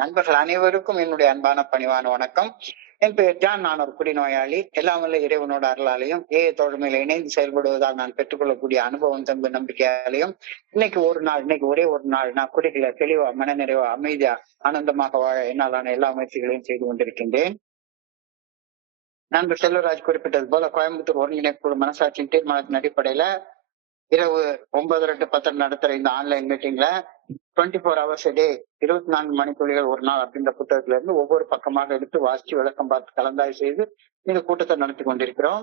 நண்பர்கள் அனைவருக்கும் என்னுடைய அன்பான பணிவான வணக்கம். என் பெயர் ஜான். நான் ஒரு குடிநோயாளி. எல்லாம் வல்ல இறைவனோட அருளாலையும் தோழமையில இணைந்து செயல்படுவதால் நான் பெற்றுக்கொள்ளக்கூடிய அனுபவம் தம்பு நம்பிக்கையாலையும் இன்னைக்கு ஒரே ஒரு நாள் நான் குடிக்கல தெளிவா மனநிறைவா அமைதியா ஆனந்தமாக வாழ என்னாலான எல்லா முயற்சிகளையும் செய்து கொண்டிருக்கின்றேன். நண்பர் செல்வராஜ் குறிப்பிட்டது போல கோயம்புத்தூர் ஒருங்கிணைப்பு மனசாட்சியின் தீர்மானத்தின் அடிப்படையில இரவு 9:10 நடத்துற இந்த ஆன்லைன் மீட்டிங்ல 24 hours a day 24 மணித்துளிகள் ஒரு நாள் அப்படின்ற புத்தகத்துல இருந்து ஒவ்வொரு பக்கமாக எடுத்து வாசிச்சு விளக்கம் பார்த்து கலந்தாய்வு செய்து இந்த கூட்டத்தை நடத்தி கொண்டிருக்கிறோம்.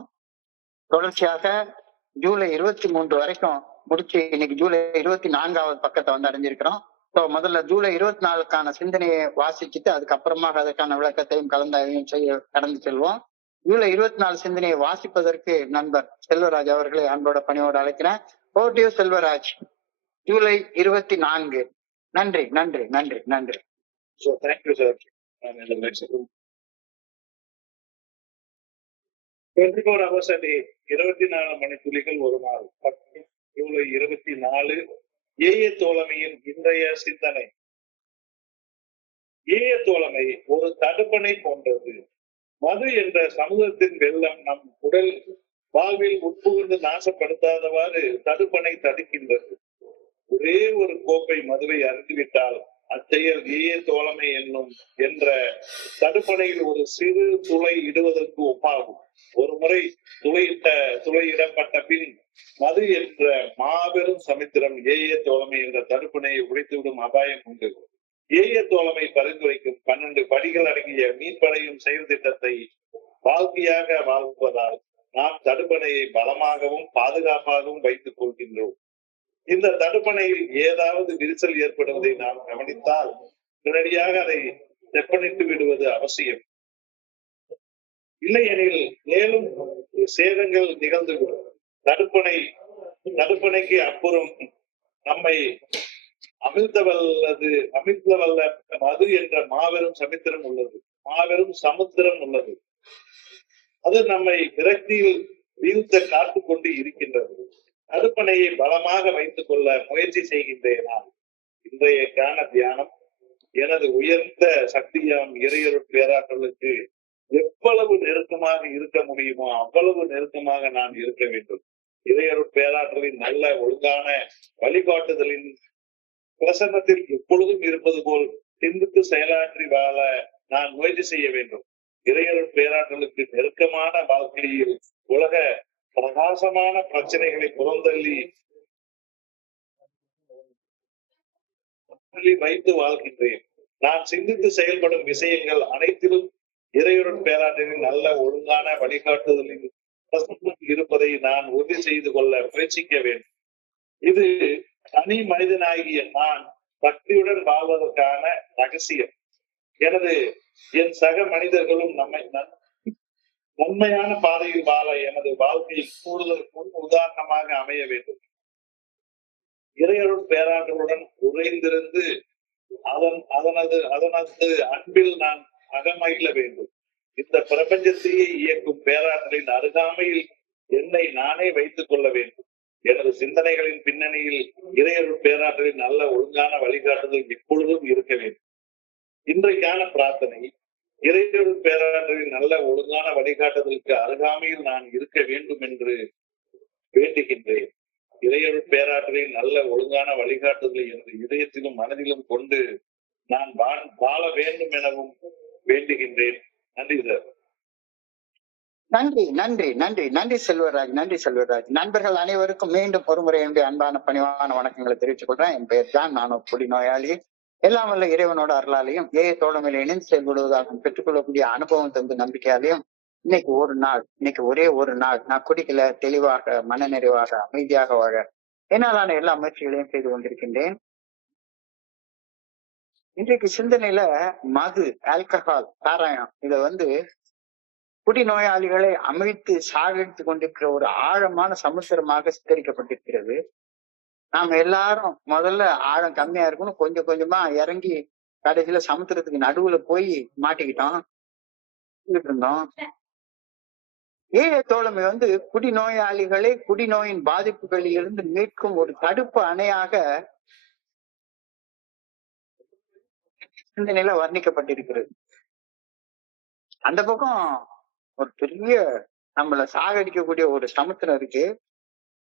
தொடர்ச்சியாக ஜூலை 23 வரைக்கும் முடிச்சு இன்னைக்கு ஜூலை 24வது பக்கத்தை வந்து அடைஞ்சிருக்கிறோம். முதல்ல ஜூலை 24க்கான சிந்தனையை வாசிச்சுட்டு அதுக்கப்புறமாக அதற்கான விளக்கத்தையும் கலந்தாய்வையும் செய்ய கடந்து செல்வோம். ஜூலை 24 சிந்தனையை வாசிப்பதற்கு நண்பர் செல்வராஜ் அவர்களை அன்போட பணியோடு அழைக்கிறேன். ஓடியோ செல்வராஜ், ஜூலை 24. நன்றி நன்றி நன்றி நன்றி. So thank you, sir. 24 hours a day, 24 மணித்துளிகள் ஒரு நாள். ஜூலை 24. ஏய தோழமையின் இன்றைய சிந்தனை. ஏய தோழமை ஒரு தடுப்பணை போன்றது. மது என்ற சமூகத்தின் வெள்ளம் நம் உடல் வாழ்வில் உட்புகுந்து நாசப்படுத்தாதவாறு தடுப்பணை தடுக்கின்றது. ஒரே ஒரு கோப்பை மதுவை அருந்திவிட்டால் அச்செயல் ஏய தோழமை என்ற தடுப்பணையில் ஒரு சிறு துளை இடுவதற்கு ஒப்பாகும். ஒரு முறை துளையிடப்பட்ட பின் மது என்ற மாபெரும் சமுத்திரம் ஏய தோழமை என்ற தடுப்பணையை உடைத்துவிடும் அபாயம் உண்டு. ஏய தோழமை பரிந்துரைக்கும் 12 படிகள் அடங்கிய மீன்படையும் செயல் திட்டத்தை வாழ்க்கையாக வாழ்வதால் நாம் தடுப்பணையை பலமாகவும் பாதுகாப்பாகவும் வைத்துக் கொள்கின்றோம். இந்த தடுப்பணையில் ஏதாவது விரிசல் ஏற்படுவதை நாம் கவனித்தால் உடனடியாக அதை செப்பனிட்டு விடுவது அவசியம். இல்லையெனில் மேலும் சேதங்கள் நிகழ்ந்துவிடும். தடுப்பணைக்கு அப்புறம் நம்மை அமிழ்த்தவல்ல மது என்ற மாபெரும் சமுத்திரம் உள்ளது. அது நம்மை விரக்தியில் வீழ்த்த காத்து கொண்டு இருக்கின்றது. தடுப்பணையை பலமாக வைத்துக் கொள்ள முயற்சி செய்கின்றேன். இன்றைய ஞான தியானம் எனது உயர்ந்த சக்தியாம் இறையொருட் பேராற்றலுக்கு எவ்வளவு நெருக்கமாக இருக்க முடியுமோ அவ்வளவு நெருக்கமாக நான் இருக்க வேண்டும். இறையொருட் பேராற்றலின் நல்ல ஒழுங்கான வழிகாட்டுதலின் பிரசன்னத்தில் எப்பொழுதும் இருப்பது போல் சிந்தித்து செயலாற்றி வாழ நான் முயற்சி செய்ய வேண்டும். இறையொருட் பேராற்றலுக்கு நெருக்கமான வாழ்க்கையில் உலக பிரகாசமான பிரச்சனைகளை புறந்தள்ளி வைத்து வாழ்கின்றேன். நான் சிந்தித்து செயல்படும் விஷயங்கள் அனைத்திலும் இறையொருட் பேராற்றலின் நல்ல ஒழுங்கான வழிகாட்டுதலின் இருப்பதை நான் உறுதி செய்து கொள்ள முயற்சிக்க வேண்டும். இது தனி மனிதனாகிய நான் பக்தியுடன் வாழ்வதற்கான ரகசியம். என் சக மனிதர்களும் நம்மை நன்மையான பாதையில் வாழ எனது வாழ்க்கையில் கூடுதல் உதாரணமாக அமைய வேண்டும். இறையொருட் பேராற்றலுடன் உறைந்திருந்து அதனது அன்பில் நான் அகமகிழ வேண்டும். இந்த பிரபஞ்சத்தையே இயக்கும் பேராற்றலின் அருகாமையில் என்னை நானே வைத்துக் கொள்ள வேண்டும். எனது சிந்தனைகளின் பின்னணியில் இறையொருட் பேராற்றலின் நல்ல ஒழுங்கான வழிகாட்டுதல் எப்பொழுதும் இருக்க வேண்டும். இன்றைக்கான பிரார்த்தனை, இறையொருட் பேராற்றலின் நல்ல ஒழுங்கான வழிகாட்டுதலுக்கு அருகாமையில் நான் இருக்க வேண்டும் என்று வேண்டுகின்றேன். இறையொருட் பேராற்றலின் நல்ல ஒழுங்கான வழிகாட்டுதலை எனது இதயத்திலும் மனதிலும் கொண்டு நான் வாழ வேண்டும் எனவும் வேண்டுகின்றேன். நன்றி சார். நன்றி நன்றி நன்றி நன்றி செல்வராஜ். நன்றி செல்வராஜ். நண்பர்கள் அனைவருக்கும் மீண்டும் ஒருமுறை என்னுடைய அன்பான பணிவான வணக்கங்களை தெரிவித்துக் கொள்றேன். என் பெயர் ஜான். நான் ஒரு குடிநோயாளி. எல்லாம் வல்ல இறைவனோட அருளாலையும் தோழமையில இணைந்து செயல்படுவதாக பெற்றுக்கொள்ளக்கூடிய அனுபவம் தந்து நம்பிக்கையாலையும் இன்னைக்கு ஒரே ஒரு நாள் நான் குடிக்கல தெளிவாக மனநிறைவாக அமைதியாக வாழ என்னாலான எல்லா முயற்சிகளையும் செய்து கொண்டிருக்கின்றேன். இன்றைக்கு சிந்தனையில மது, ஆல்கஹால், சாராயம் இத குடிநோயாளிகளை அமைத்து சாகடித்து கொண்டிருக்கிற ஒரு ஆழமான சமுத்திரமாக சித்தரிக்கப்பட்டிருக்கிறது. நாம எல்லாரும் முதல்ல ஆழம் கம்மியா இருக்கணும், கொஞ்சம் கொஞ்சமா இறங்கி கடைசியில சமுத்திரத்துக்கு நடுவுல போய் மாட்டிக்கிட்டோம் இருந்தோம். தோழமை குடிநோயாளிகளை குடிநோயின் பாதிப்புகளில் இருந்து மீட்கும் ஒரு தடுப்பு அணையாக சிந்தனையில வர்ணிக்கப்பட்டிருக்கிறது. அந்த பக்கம் ஒரு பெரிய நம்மள சாகடிக்கக்கூடிய ஒரு சமுத்திரம் இருக்கு.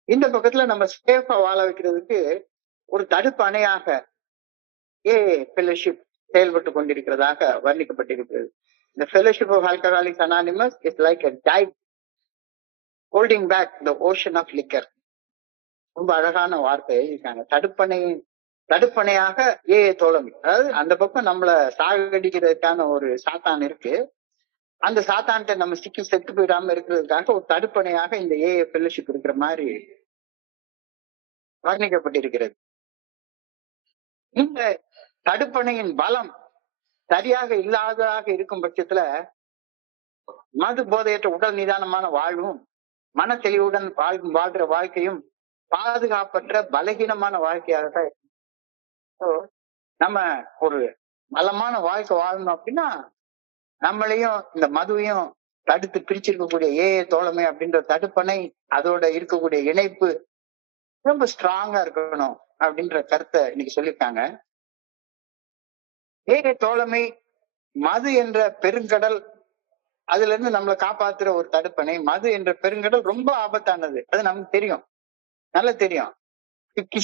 இந்த பக்கத்துல நம்ம சேஃபா வாழ வைக்கிறதுக்கு ஒரு தடுப்பு அணையாக ஃபெலோஷிப் செயல்பட்டு கொண்டிருக்கிறதாக வர்ணிக்கப்பட்டிருக்கிறது. The Fellowship of Alcoholics Anonymous is like a dike holding back the ocean of liquor. ரொம்ப அழகான வார்த்தை இருக்காங்க. தடுப்பணையாக தோழமை. அதாவது அந்த பக்கம் நம்மள சாகடிக்கிறதுக்கான ஒரு சாத்தான் இருக்கு. அந்த சாத்தான்கிட்ட நம்ம சிக்கி செத்து போயிடாம இருக்கிறதுக்காக ஒரு தடுப்பணையாக இந்த ஃபெலோஷிப் இருக்கிற மாதிரி வர்ணிக்கப்பட்டிருக்கிறது. இந்த தடுப்பணையின் பலம் சரியாக இல்லாததாக இருக்கும் பட்சத்துல மது போதையற்ற உடல் நிதானமான வாழ்வும், மன தெளிவுடன் வாழ்கிற வாழ்க்கையும் பாதுகாப்பற்ற பலகீனமான வாழ்க்கையாக தான். நம்ம ஒரு பலமான வாழ்க்கை வாழணும் அப்படின்னா நம்மளையும் இந்த மதுவையும் தடுத்து பிரிச்சிருக்கக்கூடிய தோழமை அப்படின்ற தடுப்பணை, அதோட இருக்கக்கூடிய இணைப்பு ரொம்ப ஸ்ட்ராங்கா இருக்கணும் அப்படின்ற கருத்தை இன்னைக்கு சொல்லியிருக்காங்க. தோழமை, மது என்ற பெருங்கடல், அதுல இருந்து நம்மளை காப்பாத்துற ஒரு தடுப்பணை. மது என்ற பெருங்கடல் ரொம்ப ஆபத்தானது, அது நமக்கு தெரியும், நல்லா தெரியும்.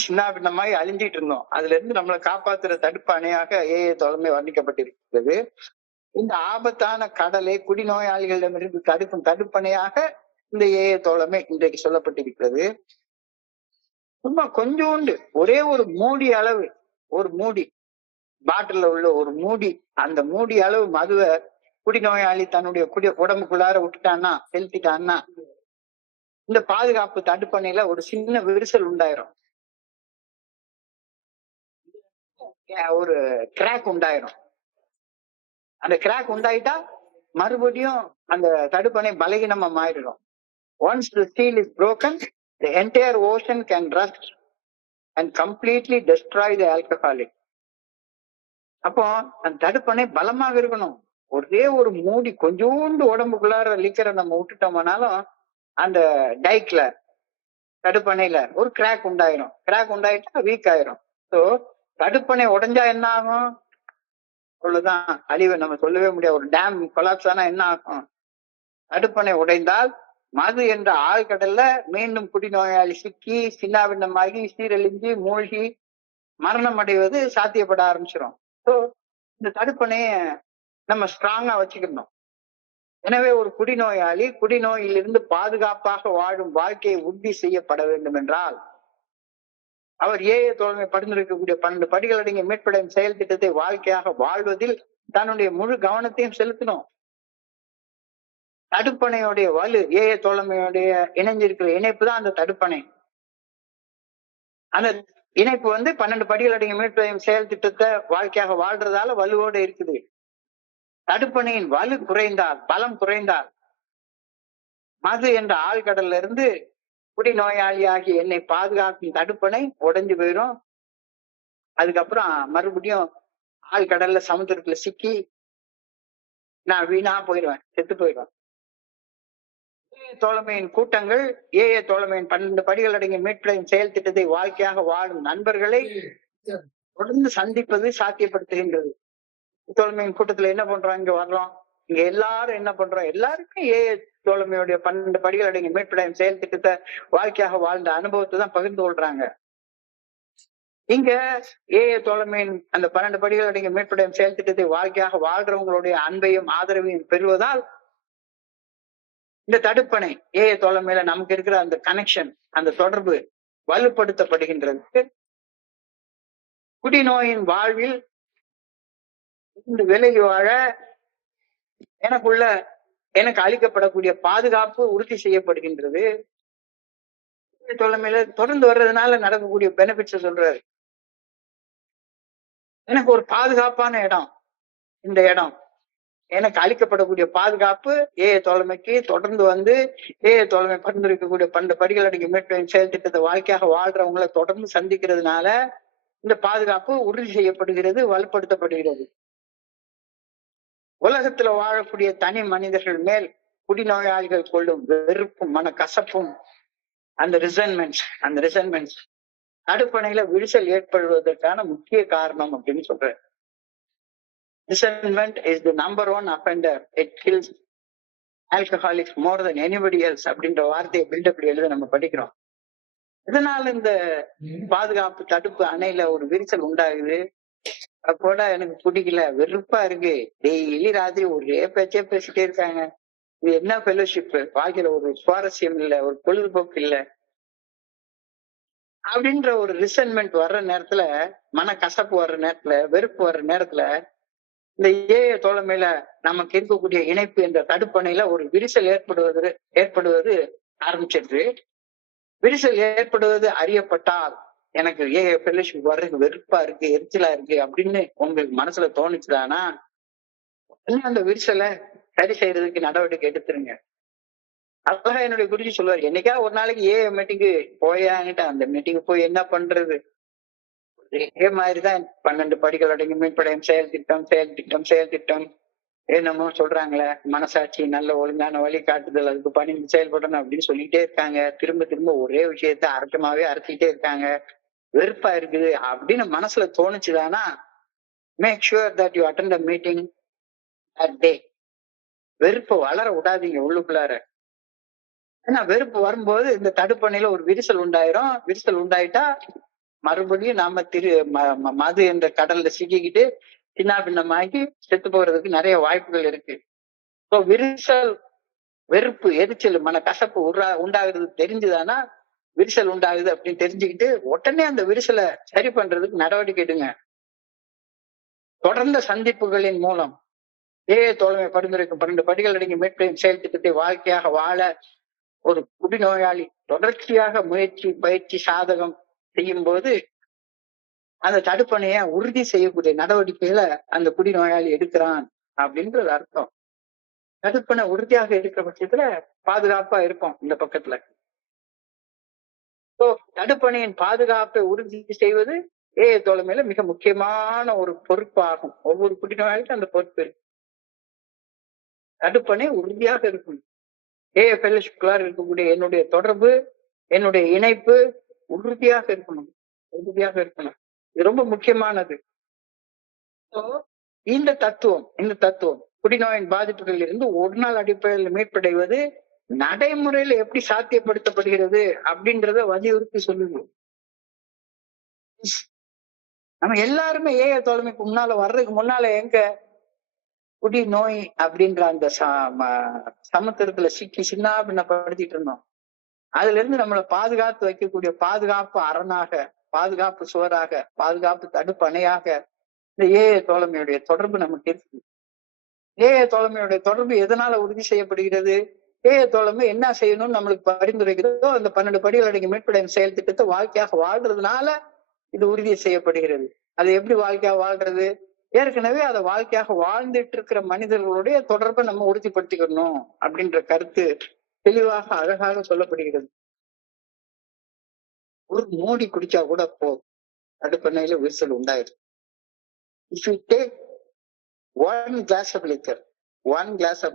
சின்ன அப்படின்ற மாதிரி அழிஞ்சிட்டு இருந்தோம். அதுல இருந்து நம்மளை காப்பாத்துற தடுப்பு அணையாக தோழமை வர்ணிக்கப்பட்டிருக்கிறது. இந்த ஆபத்தான கடலை குடிநோயாளிகளிடமிருந்து தடுக்கும் தடுப்பணையாக இந்த தோழமை இன்றைக்கு சொல்லப்பட்டிருக்கிறது. சும்மா கொஞ்சோண்டு, ஒரே ஒரு மூடி அளவு, ஒரு மூடி பாட்டில உள்ள ஒரு மூடி, அந்த மூடி அளவு மதுவை குடிநோயாளி தன்னுடைய உடம்புக்குள்ளார விட்டுட்டான்னா, செலுத்திட்டான்னா, இந்த பாதுகாப்பு தடுப்பணையில ஒரு சின்ன விரிசல் உண்டாயிரும், ஒரு கிராக் உண்டாயிரும். அந்த கிராக் உண்டாயிட்டா மறுபடியும் அந்த தடுப்பணை பலகீனமா மாறிடும். Once the seal is broken, the entire ocean can rust and completely destroy the alcoholic. அப்போ அந்த தடுப்பணை பலமாக இருக்கணும். ஒரே ஒரு மூடி, கொஞ்சோண்டு உடம்புக்குள்ளார லிக்கரை நம்ம விட்டுட்டோம்னாலும் அந்த டைக்ல, தடுப்பணையில ஒரு கிராக் உண்டாயிரும். கிராக் உண்டாயிட்டா வீக் ஆயிரும். ஸோ தடுப்பணை உடைஞ்சா என்ன ஆகும்? அவ்வளவுதான், அழிவை நம்ம சொல்லவே முடியாது. ஒரு டேம் கொலாப்ஸ் ஆனா என்ன ஆகும்? தடுப்பணை உடைந்தால் மது என்ற ஆழ்கடல்ல மீண்டும் குடிநோயாளி சிக்கி சின்னாபின்னமாகி சீரழிஞ்சு மூழ்கி மரணம் அடைவது சாத்தியப்பட ஆரம்பிச்சிடும். ஸோ இந்த தடுப்பணைய நம்ம ஸ்ட்ராங்கா வச்சுக்கணும். எனவே ஒரு குடிநோயாளி குடிநோயிலிருந்து பாதுகாப்பாக வாழும் வாழ்க்கையை உறுதி செய்யப்பட வேண்டும் என்றால் அவர் தோழமை பரிந்துரைக்கக்கூடிய 12 படிகள் அடங்கிய மீட்படையும் செயல் திட்டத்தை வாழ்க்கையாக வாழ்வதில் தன்னுடைய முழு கவனத்தையும் செலுத்தணும். தடுப்பணையுடைய வலு, தோழமையுடைய இணைஞ்சிருக்கிற இணைப்பு தான் அந்த தடுப்பணை. அந்த இணைப்பு 12 படிகள் அடங்கிய மீட்படையும் செயல் திட்டத்தை வாழ்க்கையாக வாழ்றதால வலுவோடு இருக்குது. தடுப்பணையின் வலு குறைந்தால், பலம் குறைந்தால், மது என்ற ஆழ்கடல்ல இருந்து குடிநோயாளியாகி என்னை பாதுகாக்கும் தடுப்பணை உடைஞ்சு போயிடும். அதுக்கப்புறம் மறுபடியும் ஆழ்கடல்ல சமுத்திரத்துல சிக்கி நான் வீணா போயிடுவேன், செத்து போயிடுவேன். தோழமையின் கூட்டங்கள், தோழமையின் 12 படிகள் அடங்கிய மீட்படையும் செயல் திட்டத்தை வாழ்க்கையாக வாழும் நண்பர்களை தொடர்ந்து சந்திப்பது சாத்தியப்படுத்துகின்றது. தோழமையின் கூட்டத்துல என்ன பண்றோம்? இங்க வர்றோம், இங்க எல்லாரும் என்ன பண்றோம்? எல்லாருக்கும் தோழமையுடைய 12 படிகள் அடங்கிய மீட்படையும் செயல் திட்டத்தை வாழ்க்கையாக வாழ்ந்த அனுபவத்தை தான் பகிர்ந்து கொள்றாங்க. இங்க தோழமையின் அந்த 12 படிகள் அடங்கிய மீட்படையும் செயல் திட்டத்தை வாழ்க்கையாக வாழ்றவங்களுடைய அன்பையும் ஆதரவையும் பெறுவதால் இந்த தடுப்பணை தோழமையில நமக்கு இருக்கிற அந்த கனெக்ஷன், அந்த தொடர்பு வலுப்படுத்தப்படுகின்றது. குடிநோயின் வாழ்வில் இந்த விலகி வாழ எனக்கு அளிக்கப்படக்கூடிய பாதுகாப்பு உறுதி செய்யப்படுகின்றது. தோழமையில தொடர்ந்து வர்றதுனால நடக்கக்கூடிய பெனிஃபிட்ஸ் சொல்றாரு. எனக்கு ஒரு பாதுகாப்பான இடம், இந்த இடம் எனக்கு அளிக்கப்படக்கூடிய பாதுகாப்பு தோழமைக்கு தொடர்ந்து தோழமை பரிந்துரைக்கக்கூடிய 12 படிகள் அடங்கிய மீட்படையும் செயல் திட்டத்தை வாழ்க்கையாக வாழ்றவங்களை தொடர்ந்து சந்திக்கிறதுனால இந்த பாதுகாப்பு உறுதி செய்யப்படுகிறது, வலுப்படுத்தப்படுகிறது. உலகத்துல வாழக்கூடிய தனி மனிதர்கள் மேல் குடிநோயாளிகள் கொள்ளும் வெறுப்பும் மன கசப்பும் அந்த ரிசன்மெண்ட்ஸ் தடுப்பணையில விரிசல் ஏற்படுவதற்கான முக்கிய காரணம் அப்படின்னு சொல்ற. Resentment is the number one offender. It kills alcoholics more than anybody else அப்படின்ற வார்த்தையை பில்டப் எழுத நம்ம படிக்கிறோம். இதனால இந்த பாதுகாப்பு தடுப்பு அணையில ஒரு விரிசல் உண்டாகுது. அப்போட எனக்கு பிடிக்கல, வெறுப்பா இருக்கு, டெய்லி ராத்திரி ஒரே பேச்சே பேசிட்டே இருக்காங்க, இது என்ன ஃபெலோஷிப், வாழ்க்கையில ஒரு சுவாரஸ்யம் இல்ல, ஒரு பொழுதுபோக்கு இல்ல அப்படின்ற ஒரு ரிசன்மெண்ட் வர்ற நேரத்துல, மனக்கசப்பு வர்ற நேரத்துல, வெறுப்பு வர்ற நேரத்துல இந்த ஏய தோழமையில நமக்கு இருக்கக்கூடிய இணைப்பு என்ற தடுப்பணையில ஒரு விரிசல் ஏற்படுவது ஆரம்பிச்சிருது. விரிசல் ஏற்படுவது அறியப்பட்டால் எனக்கு ஃபெலோஷிப் வர்றதுக்கு வெறுப்பா இருக்கு, எரிச்சலா இருக்கு அப்படின்னு உங்களுக்கு மனசுல தோணுச்சுதானா, அந்த விரிசலை சரி செய்யறதுக்கு நடவடிக்கை எடுத்துருங்க. அழகா என்னுடைய குருஜி சொல்லுவாரு, என்னைக்கா ஒரு நாளைக்கு மீட்டிங்கு போயாங்கிட்ட, அந்த மீட்டிங் போய் என்ன பண்றது, இதே மாதிரிதான் 12 படிகள் அடங்கி மீட்படையும் செயல் திட்டம் என்னமோ சொல்றாங்களே, மனசாட்சி நல்ல ஒழுங்கான வழி காட்டுதல், அதுக்கு பணிந்து செயல்படணும் அப்படின்னு சொல்லிட்டே இருக்காங்க. திரும்ப திரும்ப ஒரே விஷயத்த அரைச்சிட்டே இருக்காங்க, வெறுப்பா இருக்குது அப்படின்னு மனசுல தோணுச்சுதானா, make sure that you attend a meeting that day. வெறுப்பை வளர விடாதீங்க உள்ளுக்குள்ளார. ஏன்னா வெறுப்பு வரும்போது இந்த தடுப்பணையில ஒரு விரிசல் உண்டாயிரும். விரிசல் உண்டாயிட்டா மறுபடியும் நாம மது என்ற கடல்ல சிக்கிக்கிட்டு சின்ன பின்னமாக்கி செத்து போறதுக்கு நிறைய வாய்ப்புகள் இருக்கு. விரிசல், வெறுப்பு, எரிச்சல், மன கசப்பு உண்டாகுறது தெரிஞ்சுதானா, விரிசல் உண்டாகுது அப்படின்னு தெரிஞ்சுக்கிட்டு உடனே அந்த விரிசலை சரி பண்றதுக்கு நடவடிக்கை எடுங்க. தொடர்ந்த சந்திப்புகளின் மூலம் தோழமை பரிந்துரைக்கும் 12 படிகள் அடங்கி மீட்பையும் செயல் திட்டத்தை வாழ்க்கையாக வாழ ஒரு குடிநோயாளி தொடர்ச்சியாக பயிற்சி சாதகம் செய்யும் போது அந்த தடுப்பணைய உறுதி செய்யக்கூடிய நடவடிக்கைகளை அந்த குடிநோயாளி எடுக்கிறான் அப்படின்றது அர்த்தம். தடுப்பணை உறுதியாக இருக்கிற பட்சத்துல பாதுகாப்பா இருப்போம் இந்த பக்கத்துல. தடுப்பணையின் பாதுகாப்பை உறுதி செய்வது தோழமையில மிக முக்கியமான ஒரு பொறுப்பாகும். ஒவ்வொரு குடிநோயாளிக்கும் அந்த பொறுப்பு இருக்கு. தடுப்பணை உறுதியாக இருக்கும். ஃபெலோஷிப்குள்ளார் இருக்கக்கூடிய என்னுடைய தொடர்பு, என்னுடைய இணைப்பு உறுதியாக இருக்கணும். இது ரொம்ப முக்கியமானது. இந்த தத்துவம் குடிநோயின் பாதிப்புகளில் இருந்து ஒரு நாள் அடிப்படையில் மீட்படைவது நடைமுறையில எப்படி சாத்தியப்படுத்தப்படுகிறது அப்படின்றத வலியுறுத்தி சொல்லுது. நம்ம எல்லாருமே தோழமைக்கு முன்னால வர்றதுக்கு முன்னால எங்க குடிநோய் அப்படின்ற அந்த சமுத்திரத்துல சிக்கி சின்ன பின்னப்படுத்திட்டு இருந்தோம். அதுல இருந்து நம்மளை பாதுகாத்து வைக்கக்கூடிய பாதுகாப்பு அரணாக, பாதுகாப்பு சுவராக, பாதுகாப்பு தடுப்பு அணையாக இந்த தோழமையுடைய தொடர்பு நமக்கு இருக்கு. தோழமையுடைய தொடர்பு எதனால உறுதி செய்யப்படுகிறது? தோழமை என்ன செய்யணும்னு நம்மளுக்கு பரிந்துரைக்கிறதோ அந்த 12 படிகள் அடங்கி மீட்படையும் செயல் திட்டத்தை வாழ்க்கையாக வாழ்றதுனால இது உறுதி செய்யப்படுகிறது. அது எப்படி வாழ்க்கையாக வாழ்றது? ஏற்கனவே அதை வாழ்க்கையாக வாழ்ந்துட்டு இருக்கிற மனிதர்களுடைய தொடர்பை நம்ம உறுதிப்படுத்திக்கணும் அப்படின்ற கருத்து தெளிவாக அழகாக சொல்லப்படுகிறது. ஒரு மூடி குடிச்சா கூட தடுப்பணையில விரிசல் உண்டாயிருக்கு. If you take one glass of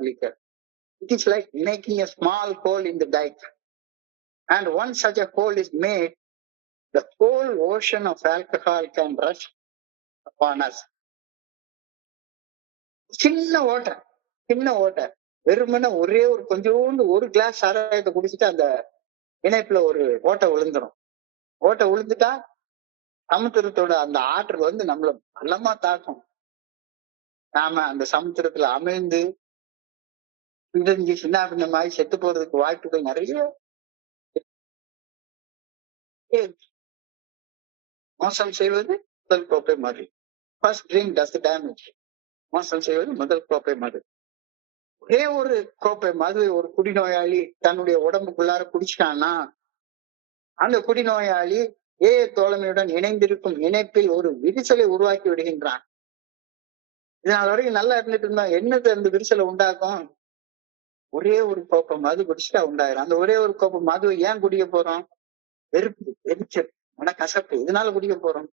liquor, it is like making a small hole in the dike. And once such a hole is made, the whole ocean of alcohol can rush upon us. சின்ன ஓட்டை வெறுமனே ஒரே ஒரு கொஞ்சோண்டு ஒரு class சாராயத்தை குடிச்சிட்டு அந்த இணைப்புல ஒரு ஓட்டை விழுந்துட்டா சமுத்திரத்தோட அந்த ஆற்றல் நம்மள பலமா தாக்கும். நாம அந்த சமுத்திரத்துல அமிழ்ந்து பிரிஞ்சு சின்ன பின்னமாய் செத்து போறதுக்கு வாய்ப்புகள் நிறைய. மோசம் செய்வது முதல் கோப்பை மது. First drink does the damage. மோசம் செய்வது முதல் கோப்பை மது. ஒரே ஒரு கோப்பை மதுவை ஒரு குடிநோயாளி தன்னுடைய உடம்புக்குள்ளார குடிச்சிட்டான்னா அந்த குடிநோயாளி தோழமையுடன் இணைந்திருக்கும் இணைப்பில் ஒரு விரிசலை உருவாக்கி விடுகின்றான். இதனால வரைக்கும் நல்லா இருந்துட்டு இருந்தா என்னது அந்த விரிசலை உண்டாக்கும்? ஒரே ஒரு கோப்பை மது குடிச்சுட்டா உண்டாயிரும். அந்த ஒரே ஒரு கோப்பை மதுவை ஏன் குடிக்க போறோம்? வெறுப்பு, எரிச்சல், மனக்கசப்பு, இதனால குடிக்க போறோம்.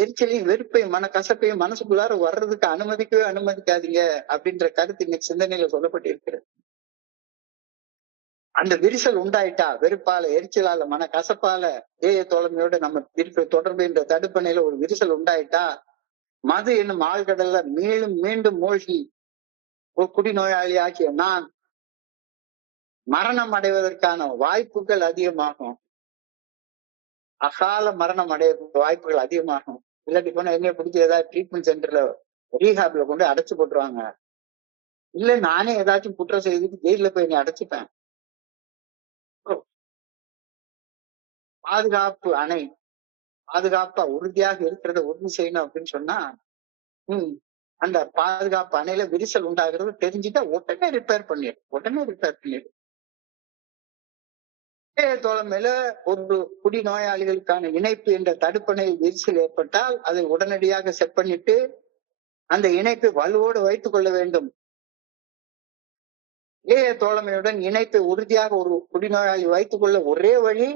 எரிச்சலையும் வெறுப்பையும் மனக்கசப்பையும் மனசுக்குள்ளார வர்றதுக்கு அனுமதிக்காதீங்க அப்படின்ற கருத்து இன்னைக்கு சிந்தனையில சொல்லப்பட்டு இருக்கிறது. அந்த விரிசல் உண்டாயிட்டா வெறுப்பால, எரிச்சலால, மனக்கசப்பால தோழமையோட நம்ம இருக்கிற தொடர்பு என்ற தடுப்பணையில ஒரு விரிசல் உண்டாயிட்டா மது என்னும் ஆழ்கடல்ல மீண்டும் மூழ்கி ஒரு குடிநோயாளி ஆகிய நான் மரணம் அடைவதற்கான வாய்ப்புகள் அதிகமாகும். அகால மரணம் அடைய வாய்ப்புகள் அதிகமாகும். இல்லாட்டி போனா என்னைய பிடிச்சி ஏதாவது ட்ரீட்மெண்ட் சென்டர்ல ரீஹாப்ல கொண்டு அடைச்சு போட்டுருவாங்க. இல்ல நானே ஏதாச்சும் குற்றம் செய்துட்டு ஜெயில போய் என்னை அடைச்சுப்பேன். பாதுகாப்பு அணை பாதுகாப்பா உறுதியாக இருக்கிறத உறுதி செய்யணும் அப்படின்னு சொன்னா அந்த பாதுகாப்பு அணையில விரிசல் உண்டாகிறது தெரிஞ்சுட்டா உடனே ரிப்பேர் பண்ணிடு. தோழமையில ஒரு குடிநோயாளிகளுக்கான இணைப்பு என்ற தடுப்பணை விரிசல் ஏற்பட்டால் அதை உடனடியாக செட் பண்ணிட்டு அந்த இணைப்பை வலுவோடு வைத்துக் கொள்ள வேண்டும். தோழமையுடன் இணைப்பை உறுதியாக ஒரு குடிநோயாளி வைத்துக் கொள்ள ஒரே வழி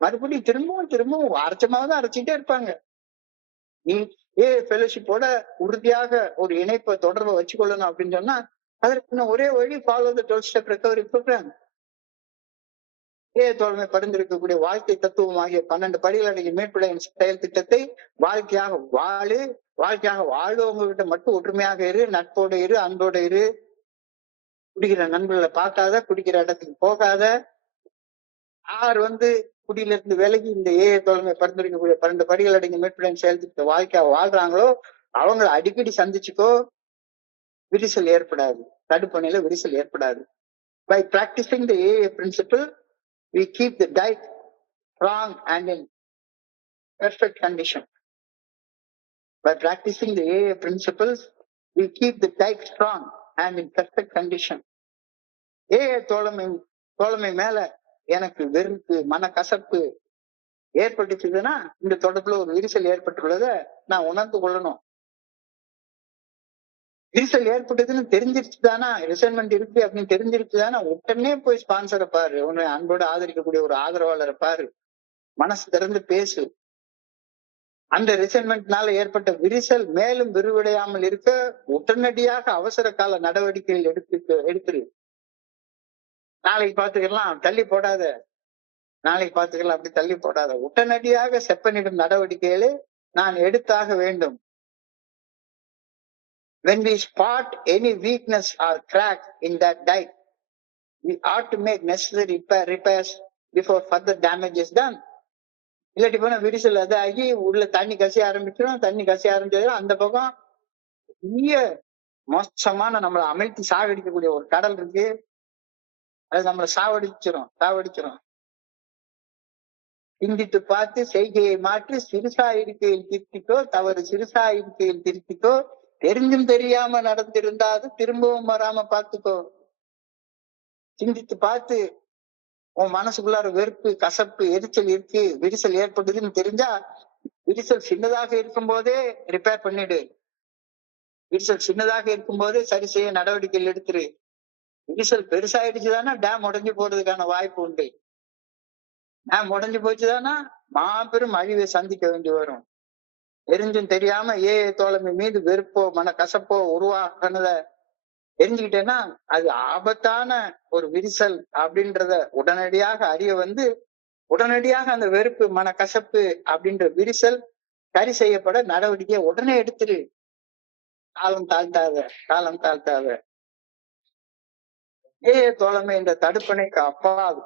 மறுபடியும் திரும்பவும் அரைச்சமாவது அரைச்சிட்டே இருப்பாங்க. நீ ஃபெலோஷிப்போட உறுதியாக ஒரு இணைப்பை தொடர்பை வச்சுக்கொள்ளணும் அப்படின்னு சொன்னா அதற்கு ஒரே வழி follow the 12 step recovery programme. தோழமை பரிந்துரைக்கக்கூடிய வாழ்க்கை தத்துவம் ஆகிய 12 படிகள் அடங்கிய மீட்புடைய செயல் திட்டத்தை வாழ்க்கையாக வாழ்வவங்க கிட்ட மட்டும் ஒற்றுமையாக இரு, நட்போட இரு, அன்போட இரு, குடிக்கிற நண்பர்களை பார்க்காத, குடிக்கிற இடத்துக்கு போகாத, யார் குடியில இருந்து விலகி இந்த தோழமை பரிந்துரைக்கக்கூடிய 12 படிகள் அடங்கிய மீட்புடைய செயல் திட்ட வாழ்க்கையாக வாழ்றாங்களோ அவங்களை அடிக்கடி சந்திச்சுக்கோ, விரிசல் ஏற்படாது, தடுப்பணையில விரிசல் ஏற்படாது. By practicing the AA principle, we keep the dike strong and in perfect condition. By practicing the AA principles, we keep the dike strong and in perfect condition. AA தோழமை மேல எனக்கு வெறுப்பு, மனக்கசப்பு ஏற்பட்டுச்சுன்னா இந்த தொடர்புல ஒரு விரிசல் ஏற்பட்டுள்ளத நான் உணர்ந்து கொள்ளணும். விரிசல் ஏற்பட்டதுன்னு தெரிஞ்சிருச்சுதானா, ரிசைன்மெண்ட் இருக்கு அப்படின்னு தெரிஞ்சிருச்சுதானா உடனே போய் ஸ்பான்சரை பாரு, உன்னை அன்போடு ஆதரிக்கக்கூடிய ஒரு ஆதரவாளரை பாரு, மனசு திறந்து பேசு. அந்த ரிசைன்மெண்ட்னால ஏற்பட்ட விரிசல் மேலும் விரிவடையாமல் இருக்க உடனடியாக அவசர கால நடவடிக்கைகள் எடுத்துரு. நாளைக்கு பாத்துக்கலாம், தள்ளி போடாத, நாளைக்கு பாத்துக்கலாம் அப்படி தள்ளி போடாத, உடனடியாக செப்பனிடும் நடவடிக்கைகளை நான் எடுத்தாக வேண்டும். When we spot any weakness or crack in that dike, we ought to make necessary repairs before further damage is done. இல்லாட்டி போனா விரிசல் ஆகி உள்ள தண்ணி கசிய ஆரம்பிச்சிடும். தண்ணி கசிய ஆரம்பிச்சதும் அந்த பக்கம் பெரிய மோசமான நம்மளை அமிழ்த்தி சாவடிக்கக்கூடிய ஒரு கடல் இருக்கு, அது நம்மளை சாவடிச்சிரும். சிந்தித்து பார்த்து செய்கையை மாற்றி சிறுசா இருக்கையில் திருத்திக்கோ, தவறு சிறுசா இருக்கையில் திருத்திக்கோ, தெரிஞ்சும் தெரியாம நடந்திருந்தா அது திரும்பவும் வராம பார்த்துக்கோ. சிந்தித்து பார்த்து உன் மனசுக்குள்ளார வெறுப்பு, கசப்பு, எரிச்சல் இருக்கு, விரிசல் ஏற்படுதுன்னு தெரிஞ்சா விரிசல் சின்னதாக இருக்கும் போதே ரிப்பேர் பண்ணிடு. விரிசல் சின்னதாக இருக்கும் போதே சரி செய்ய நடவடிக்கைகள் எடுத்துரு. விரிசல் பெருசாயிடுச்சுதானா டேம் உடைஞ்சு போறதுக்கான வாய்ப்பு உண்டு. டேம் உடைஞ்சு போச்சுதானா மாபெரும் அழிவை சந்திக்க வேண்டி வரும். தெரிஞ்சும் தெரியாம தோழமை மீது வெறுப்போ மனக்கசப்போ உருவாக்குனத தெரிஞ்சுக்கிட்டேன்னா அது ஆபத்தான ஒரு விரிசல் அப்படின்றத உடனடியாக அறிய உடனடியாக அந்த வெறுப்பு, மனக்கசப்பு அப்படின்ற விரிசல் சரி செய்யப்பட நடவடிக்கையை உடனே எடுத்துரு. காலம் தாழ்த்தாத. தோழமை என்ற தடுப்பணைக்கு அப்பால்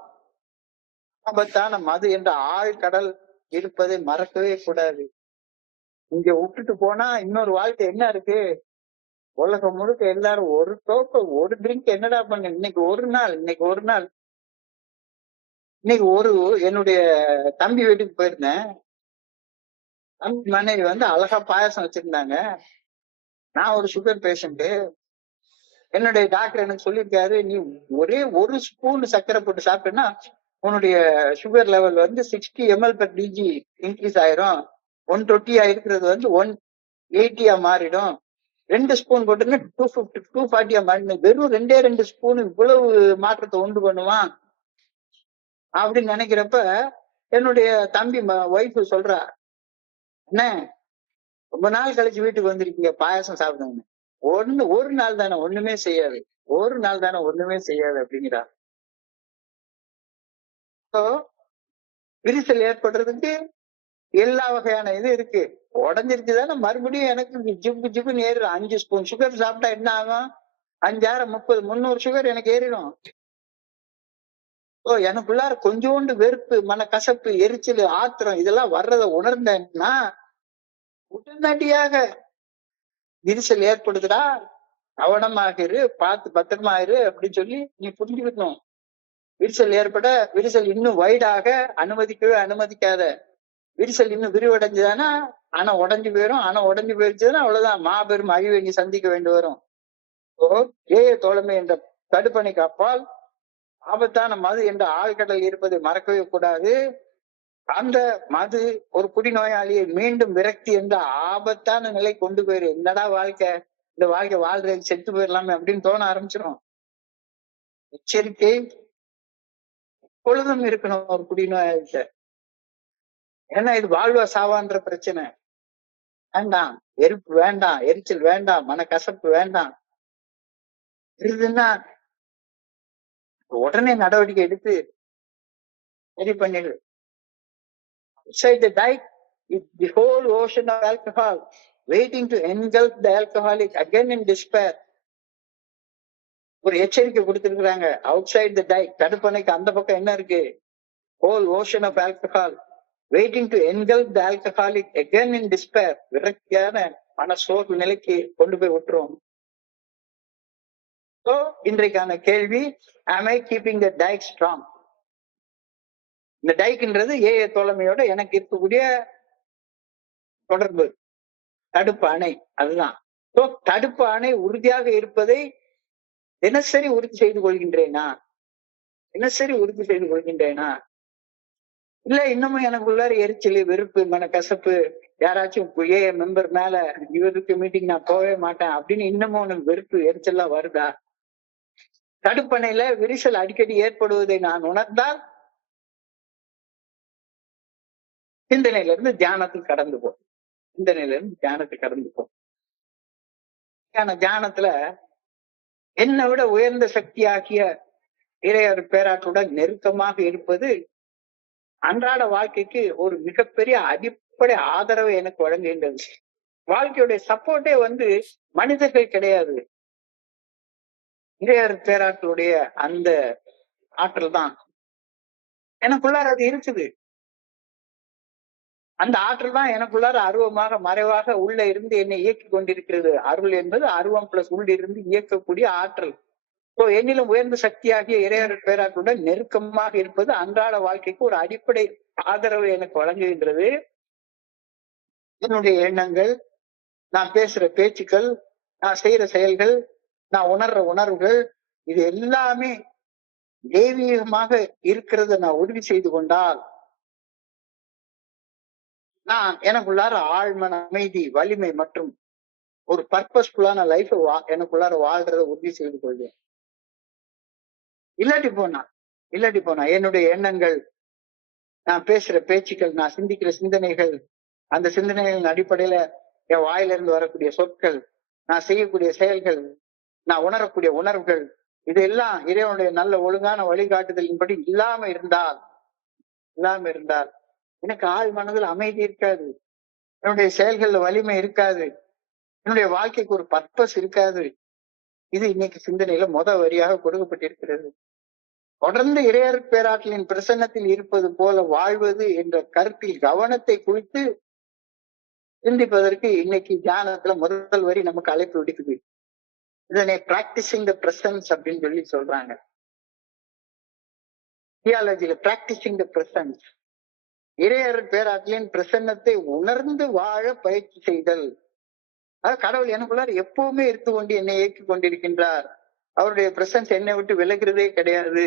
ஆபத்தான மது என்ற ஆழ்கடல் இருப்பதை மறக்கவே கூடாது. இங்க விட்டுட்டு போனா இன்னொரு வாழ்க்கை என்ன இருக்கு? உலகம் முழுக்க எல்லாரும் ஒரு ஒரு ட்ரிங்க் என்னடா பண்ண, இன்னைக்கு ஒரு நாள் என்னுடைய தம்பி வீட்டுக்கு போயிருந்தேன். தம்பி மனைவி அழகா பாயாசம் வச்சிருந்தாங்க. நான் ஒரு சுகர் பேஷண்ட். என்னுடைய டாக்டர் எனக்கு சொல்லியிருக்காரு, நீ ஒரே ஒரு ஸ்பூன் சர்க்கரை போட்டு சாப்பிட்டேன்னா உன்னுடைய சுகர் லெவல் 60 ml/dg இன்க்ரீஸ் ஆயிரும். 120 இருக்கிறது 180 மாறிடும். 2 ஸ்பூன் போட்டுங்க 250 240 மாறிடும். வெறும் 2 ஸ்பூன் இவ்வளவு மாற்றத்தை உண்டு பண்ணுவான் அப்படின்னு நினைக்கிறப்ப என்னுடைய தம்பி ஒய்ஃப் சொல்றா, என்ன ரொம்ப நாள் கழிச்சு வீட்டுக்கு வந்திருக்கீங்க, பாயாசம் சாப்பிடுங்க. ஒரு நாள் தானே ஒண்ணுமே செய்யாது அப்படிங்கிறா. விரிசல் ஏற்படுறதுக்கு எல்லா வகையான இது இருக்கு. உடஞ்சிருச்சுதானே மறுபடியும் எனக்கு ஜிப்பு ஜிப்புன்னு ஏறிடும். 5 ஸ்பூன் சுகர் சாப்பிட்டா என்ன ஆகும்? 5000, 30, 300 சுகர் எனக்கு ஏறிடும். எனக்குள்ளார கொஞ்சோண்டு வெறுப்பு, மனக்கசப்பு, எரிச்சல், ஆத்திரம் இதெல்லாம் வர்றத உணர்ந்தேன்னா உடனடியாக விரிசல் ஏற்படுதுடா, கவனமாக இரு, பார்த்து பத்திரமா இரு அப்படின்னு சொல்லி நீ புரிஞ்சுக்கணும். விரிசல் ஏற்பட விரிசல் இன்னும் வைடாக அனுமதிக்கவே அனுமதிக்காத. விரிசல் இன்னும் விரிவடைஞ்சுதானா ஆனா உடஞ்சு போயிடும். ஆனா உடஞ்சு போயிருச்சுன்னா அவ்வளவுதான், மாபெரும் அழிவை நீ சந்திக்க வேண்டி வரும். ஏய தோழமை என்ற தடுப்பணைக்கு அப்பால் ஆபத்தான மது என்ற ஆழ்கடல் இருப்பதை மறக்கவே கூடாது. அந்த மது ஒரு குடிநோயாளியை மீண்டும் விரக்தி என்ற ஆபத்தான நிலை கொண்டு போயிரு. என்னடா வாழ்க்கை, இந்த வாழ்க்கை வாழ்றது செத்து போயிடலாமே அப்படின்னு தோண ஆரம்பிச்சிடும். எச்சரிக்கை எப்பொழுதும் இருக்கணும் ஒரு குடிநோயாளிகிட்ட. ஏன்னா இது வாழ்வா சாவான்ற பிரச்சனை. வேண்டாம், எரிப்பு வேண்டாம், எரிச்சல் வேண்டாம், மனக்கசப்பு வேண்டாம். இருதுன்னா உடனே நடவடிக்கை எடுத்து சரி பண்ணிடு. Outside the dike is the whole ocean of alcohol waiting to engulf the alcoholic again in despair. ஒரு எச்சரிக்கை கொடுத்திருக்கிறாங்க. அவுட்சைட் த டைக், தடுப்பணைக்கு அந்த பக்கம் என்ன இருக்கு? whole ocean of alcohol waiting to engulf the alcoholic again in despair. விரக்தியான மனசோர்வு நிலைக்கு கொண்டு போய் விட்டுரும். இன்றைக்கான கேள்வி, am I keeping the dike strong? இந்த டைக்ன்றது ஏய தோழமையோட எனக்கு இருக்கக்கூடிய தொடர்பு, தடுப்பு அணை. அதுதான் தடுப்பு அணை உறுதியாக இருப்பதை தினசரி உறுதி செய்து கொள்கின்றேனா? தினசரி உறுதி செய்து கொள்கின்றேனா? இல்ல இன்னமும் எனக்குள்ளார எரிச்சல், வெறுப்பு, மனக்கசப்பு, யாராச்சும் ஏ மெம்பர் மேல இவருக்கு மீட்டிங் நான் போகவே மாட்டேன் அப்படின்னு இன்னமும் உனக்கு வெறுப்பு, எரிச்சல்லாம் வருதா? தடுப்பணையில விரிசல் அடிக்கடி ஏற்படுவதை நான் உணர்ந்தால் சிந்தனையில இருந்து தியானத்துக்கு கடந்து போ. சிந்தனையில இருந்து தியானத்துக்கு கடந்து போ. தியானத்துல என்னை விட உயர்ந்த சக்தியாகிய இறையர் பேராற்றுடன் நெருக்கமாக இருப்பது அன்றாட வாழ்க்கைக்கு ஒரு மிகப்பெரிய அடிப்படை ஆதரவை எனக்கு வழங்குகின்றது. வாழ்க்கையுடைய சப்போர்ட்டே மனிதர்கள் கிடையாது, இறையர் பேராற்றுடைய அந்த ஆற்றல் தான் எனக்குள்ளார அது இருக்குது. அந்த ஆற்றல் தான் எனக்குள்ளார அருவமாக மறைவாக உள்ள இருந்து என்னை இயக்கி கொண்டிருக்கிறது. அருள் என்பது அருவம் பிளஸ் உள்ள இருந்து இயக்கக்கூடிய ஆற்றல். என்னிலும் உயர்ந்த சக்தியாகிய இறையர் பேராற்றுடன் நெருக்கமாக இருப்பது அன்றாட வாழ்க்கைக்கு ஒரு அடிப்படை ஆதரவை எனக்கு வழங்குகின்றது. என்னுடைய எண்ணங்கள், நான் பேசுற பேச்சுக்கள், நான் செய்யற செயல்கள், நான் உணர்ற உணர்வுகள், இது எல்லாமே தெய்வீகமாக இருக்கிறத நான் உறுதி செய்து கொண்டால் நான் எனக்குள்ளார ஆழ்மன அமைதி, வலிமை மற்றும் ஒரு பர்பஸ்ஃபுல்லான லைஃப் எனக்குள்ளார வாழ்றத உறுதி செய்து கொள்வேன். இல்லாட்டி போனா என்னுடைய எண்ணங்கள், நான் பேசுற பேச்சுக்கள், நான் சிந்திக்கிற சிந்தனைகள், அந்த சிந்தனைகளின் அடிப்படையில என் வாயிலிருந்து வரக்கூடிய சொற்கள், நான் செய்யக்கூடிய செயல்கள், நான் உணரக்கூடிய உணர்வுகள், இதெல்லாம் இறைவனுடைய நல்ல ஒழுங்கான வழிகாட்டுதலின்படி இல்லாம இருந்தால் எனக்கு ஆள் மனதில் அமைதி இருக்காது, என்னுடைய செயல்கள்ல வலிமை இருக்காது, என்னுடைய வாழ்க்கைக்கு ஒரு பர்பஸ் இருக்காது. இது இன்னைக்கு சிந்தனையில வரியாக கொடுக்கப்பட்டிருக்கிறது. தொடர்ந்து இறையர் பேராற்றலின் பிரசன்னத்தில் இருப்பது போல வாழ்வது என்ற கருத்தில் கவனத்தை குறித்து சிந்திப்பதற்கு இன்னைக்கு தியானத்துல முதல் வரி நமக்கு அழைப்பு விடுக்குது. இதனை பிராக்டிசிங் த பிரசன்ஸ் அப்படின்னு சொல்லி சொல்றாங்க. தியாலஜில பிராக்டிசிங் த பிரசன்ஸ், இறையர் பேராற்றலின் பிரசன்னத்தை உணர்ந்து வாழ பயிற்சி செய்தல். கடவுள் எனக்குள்ளார் எப்பவுமே இருந்து கொண்டு என்னை இயக்கி கொண்டிருக்கின்றார். அவருடைய பிரசன்ஸ் என்னை விட்டு விலகிறதே கிடையாது,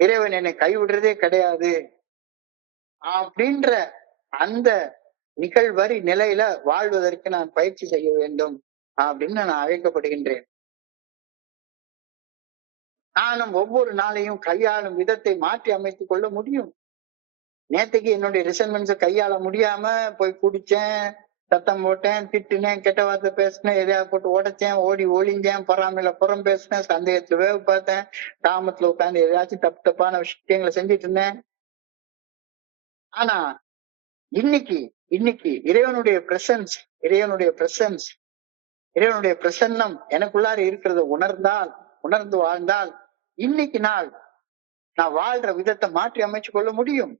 இறைவன் என்னை கைவிடுறதே கிடையாது அப்படின்ற அந்த நிகழ்வரி நிலையில வாழ்வதற்கு நான் பயிற்சி செய்ய வேண்டும் அப்படின்னு நான் அழைக்கப்படுகின்றேன். நானும் ஒவ்வொரு நாளையும் கையாளும் விதத்தை மாற்றி அமைத்துக் கொள்ள முடியும். நேற்றுக்கு என்னுடைய ரிசன்மெண்ட்ஸை கையாள முடியாம போய் குடிச்சேன், சத்தம் போட்டேன், திட்டுனேன், கெட்ட வார்த்தை பேசினேன், எதையாவது போட்டு உடைச்சேன், ஓடி ஒளிஞ்சேன், பொறாமையில புறம் பேசினேன், சந்தேகத்துல வேவு பார்த்தேன், காமத்துல உட்காந்து எதையாச்சும் தப்பான விஷயங்களை செஞ்சுட்டு இருந்தேன். ஆனா இன்னைக்கு இன்னைக்கு இறைவனுடைய பிரசன்ஸ், இறைவனுடைய பிரசன்ஸ், இறைவனுடைய பிரசன்னம் எனக்குள்ளார இருக்கிறத உணர்ந்து வாழ்ந்தால் இன்னைக்கு நாள் நான் வாழ்ற விதத்தை மாற்றி அமைச்சு கொள்ள முடியும்.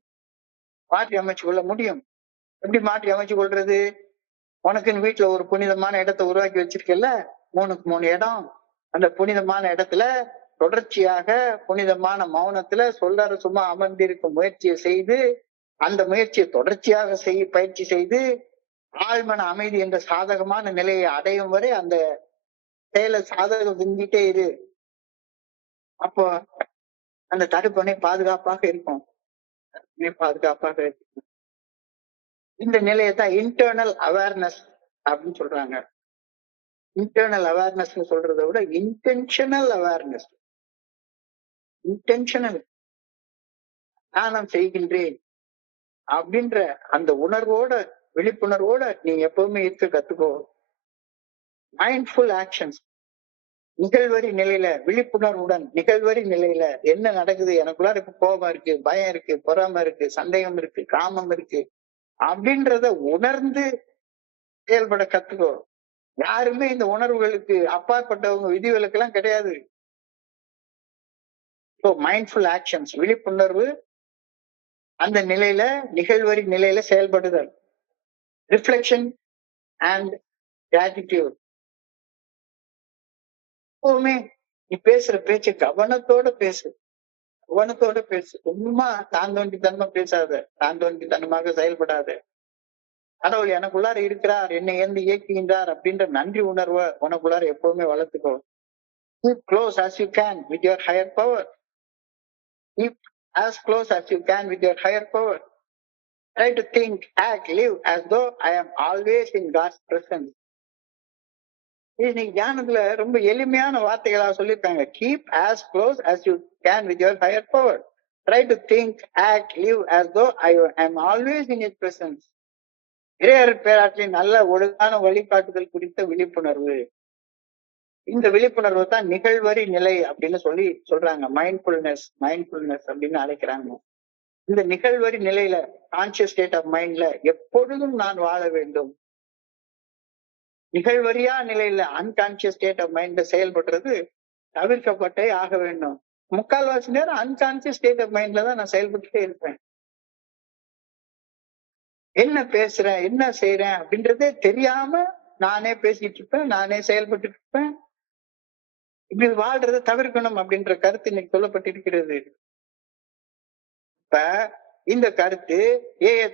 எப்படி மாற்றி அமைச்சு கொள்றது? உனக்குன்னு வீட்டுல ஒரு புனிதமான இடத்தை உருவாக்கி வச்சிருக்கல, 3க்கு 3 இடம். அந்த புனிதமான இடத்துல தொடர்ச்சியாக புனிதமான மௌனத்துல சொல்றாரு சும்மா அமர்ந்திருக்கும் முயற்சியை செய்து, அந்த முயற்சியை தொடர்ச்சியாக பயிற்சி செய்து ஆழ்மன அமைதி என்ற சாதகமான நிலையை அடையும் வரை அந்த செயலை சாதகம் செஞ்சுட்டே இரு. அப்போ அந்த தடுப்பணை பாதுகாப்பாக இருக்கும். இந்த நிலையை தான் இன்டர்னல் அவேர்னஸ் அப்படின்னு சொல்றாங்க. இன்டர்னல் அவேர்னஸ் சொல்றதை விட இன்டென்ஷனல் அவேர்னஸ். இன்டென்ஷனல் நான் செய்கின்றேன் அப்படின்ற அந்த உணர்வோட, விழிப்புணர்வோட நீ எப்பவுமே இருக்க கத்துக்கோ. மைண்ட்ஃபுல் ஆக்ஷன்ஸ், நிகழ்வரி நிலையில, விழிப்புணர்வுடன் நிகழ்வரி நிலையில என்ன நடக்குது, எனக்குள்ளார இப்ப கோபம் இருக்கு, பயம் இருக்கு, பொறாமை இருக்கு, சந்தேகம் இருக்கு, காமம் இருக்கு அப்படின்றத உணர்ந்து செயல்பட கத்துக்கோ. யாருமே இந்த உணர்வுகளுக்கு அப்பாற்பட்டவங்க, விதிவிலக்கு எல்லாம் கிடையாது. மைண்ட்ஃபுல் ஆக்ஷன்ஸ், விழிப்புணர்வு, அந்த நிலையில நிகழ்வரி நிலையில செயல்படுதல், ரிஃப்ளெக்ஷன் அண்ட் கிராட்டிடியூட். எப்பவுமே நீ பேசுற பேச்சு கவனத்தோட பேசு. சும்மா தாந்தோண்டித்தனமா பேசாத, தாந்தோண்டித்தனமாக செயல்படாத. கடவுள் எனக்குள்ளார இருக்கிறார், என்னை ஏந்து இயக்குகின்றார் அப்படின்ற நன்றி உணர்வை உனக்குள்ளார எப்பவுமே வளர்த்துக்கோ. Keep close as you can with your higher power. Keep as close as you can with your higher power. Try to think, act, live as though I am always in God's presence. இன்னைக்கு தியானத்துல ரொம்ப எளிமையான வார்த்தைகளா சொல்லியிருக்காங்க. Keep as close as you can with your higher power. Try to think, act, live as though I am always in His presence. இறையர் பேராற்றின் நல்ல ஒழுங்கான வழிகாட்டுதல் குறித்த விழிப்புணர்வு. இந்த விழிப்புணர்வு தான் நிகழ்வரி நிலை அப்படின்னு சொல்றாங்க. மைண்ட்ஃபுல்னஸ் அப்படின்னு அழைக்கிறாங்க. இந்த நிகழ்வரி நிலையில, கான்சியஸ் ஸ்டேட் ஆஃப் மைண்ட்ல எப்பொழுதும் நான் வாழ வேண்டும். நிகழ்வரியா நிலையில, அன்கான்சியஸ் ஸ்டேட் ஆஃப் மைண்ட்ல செயல்படுறது தவிர்க்கப்பட்டே ஆக வேண்டும். முக்கால்வாசி நேரம் அன்கான்சியஸ் ஸ்டேட் ஆஃப் மைண்ட்ல தான் நான் செயல்பட்டுட்டே இருப்பேன். என்ன பேசுறேன், என்ன செய்யறேன் அப்படின்றதே தெரியாம நானே பேசிட்டு இருப்பேன், நானே செயல்பட்டு இருப்பேன். இப்படி வாழ்றதை தவிர்க்கணும் அப்படின்ற கருத்து இன்னைக்கு சொல்லப்பட்டிருக்கிறது. இப்ப இந்த கருத்து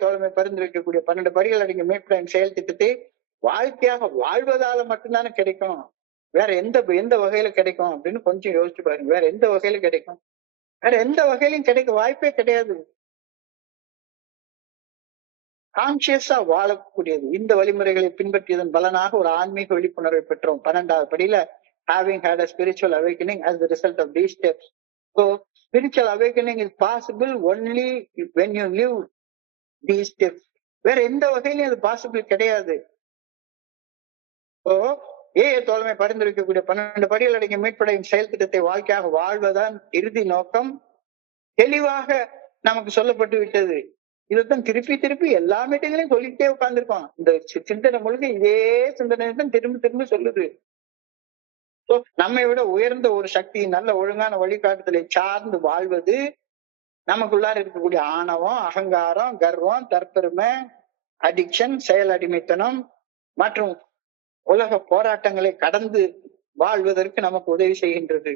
தோழமை பரிந்துரைக்கக்கூடிய 12 படிகள் அடங்கிய மீட்பின் செயல் திட்டத்தை வாழ்க்கையாக வாழ்வதால மட்டும்தானே கிடைக்கும். வேற எந்த வகையில கிடைக்கும் அப்படின்னு கொஞ்சம் யோசிச்சு பாருங்க. வேற எந்த வகையில கிடைக்கும்? வேற எந்த வகையிலும் கிடைக்க வாய்ப்பே கிடையாது. கான்சியஸா வாழக்கூடியது. இந்த வழிமுறைகளை பின்பற்றியதன் பலனாக ஒரு ஆன்மீக விழிப்புணர்வை பெற்றோம். 12வது படியில having had a spiritual awakening as the result of these steps. So spiritual awakening is possible only when you live these steps. வேற எந்த வகையிலும் அது பாசிபிள் கிடையாது. தோழமை பரிந்துரைக்கக்கூடிய 12 படிகள் அடங்கிய மீட்படையும் செயல் திட்டத்தை வாழ்க்கையாக வாழ்வதான் இறுதி நோக்கம் தெளிவாக நமக்கு சொல்லப்பட்டு விட்டது. இதைத்தான் திருப்பி எல்லா மீட்டிங்களையும் சொல்லிட்டே உட்கார்ந்துருக்கோம். இந்த சிந்தனை முழுக்க இதே சிந்தனை தான் திரும்ப சொல்லுது. நம்மை விட உயர்ந்த ஒரு சக்தி, நல்ல ஒழுங்கான வழிகாட்டுதலை சார்ந்து வாழ்வது நமக்குள்ளார இருக்கக்கூடிய ஆணவம், அகங்காரம், கர்வம், தற்பெருமை, அடிக்ஷன், செயல் அடிமைத்தனம் மற்றும் உலக போராட்டங்களை கடந்து வாழ்வதற்கு நமக்கு உதவி செய்கின்றது.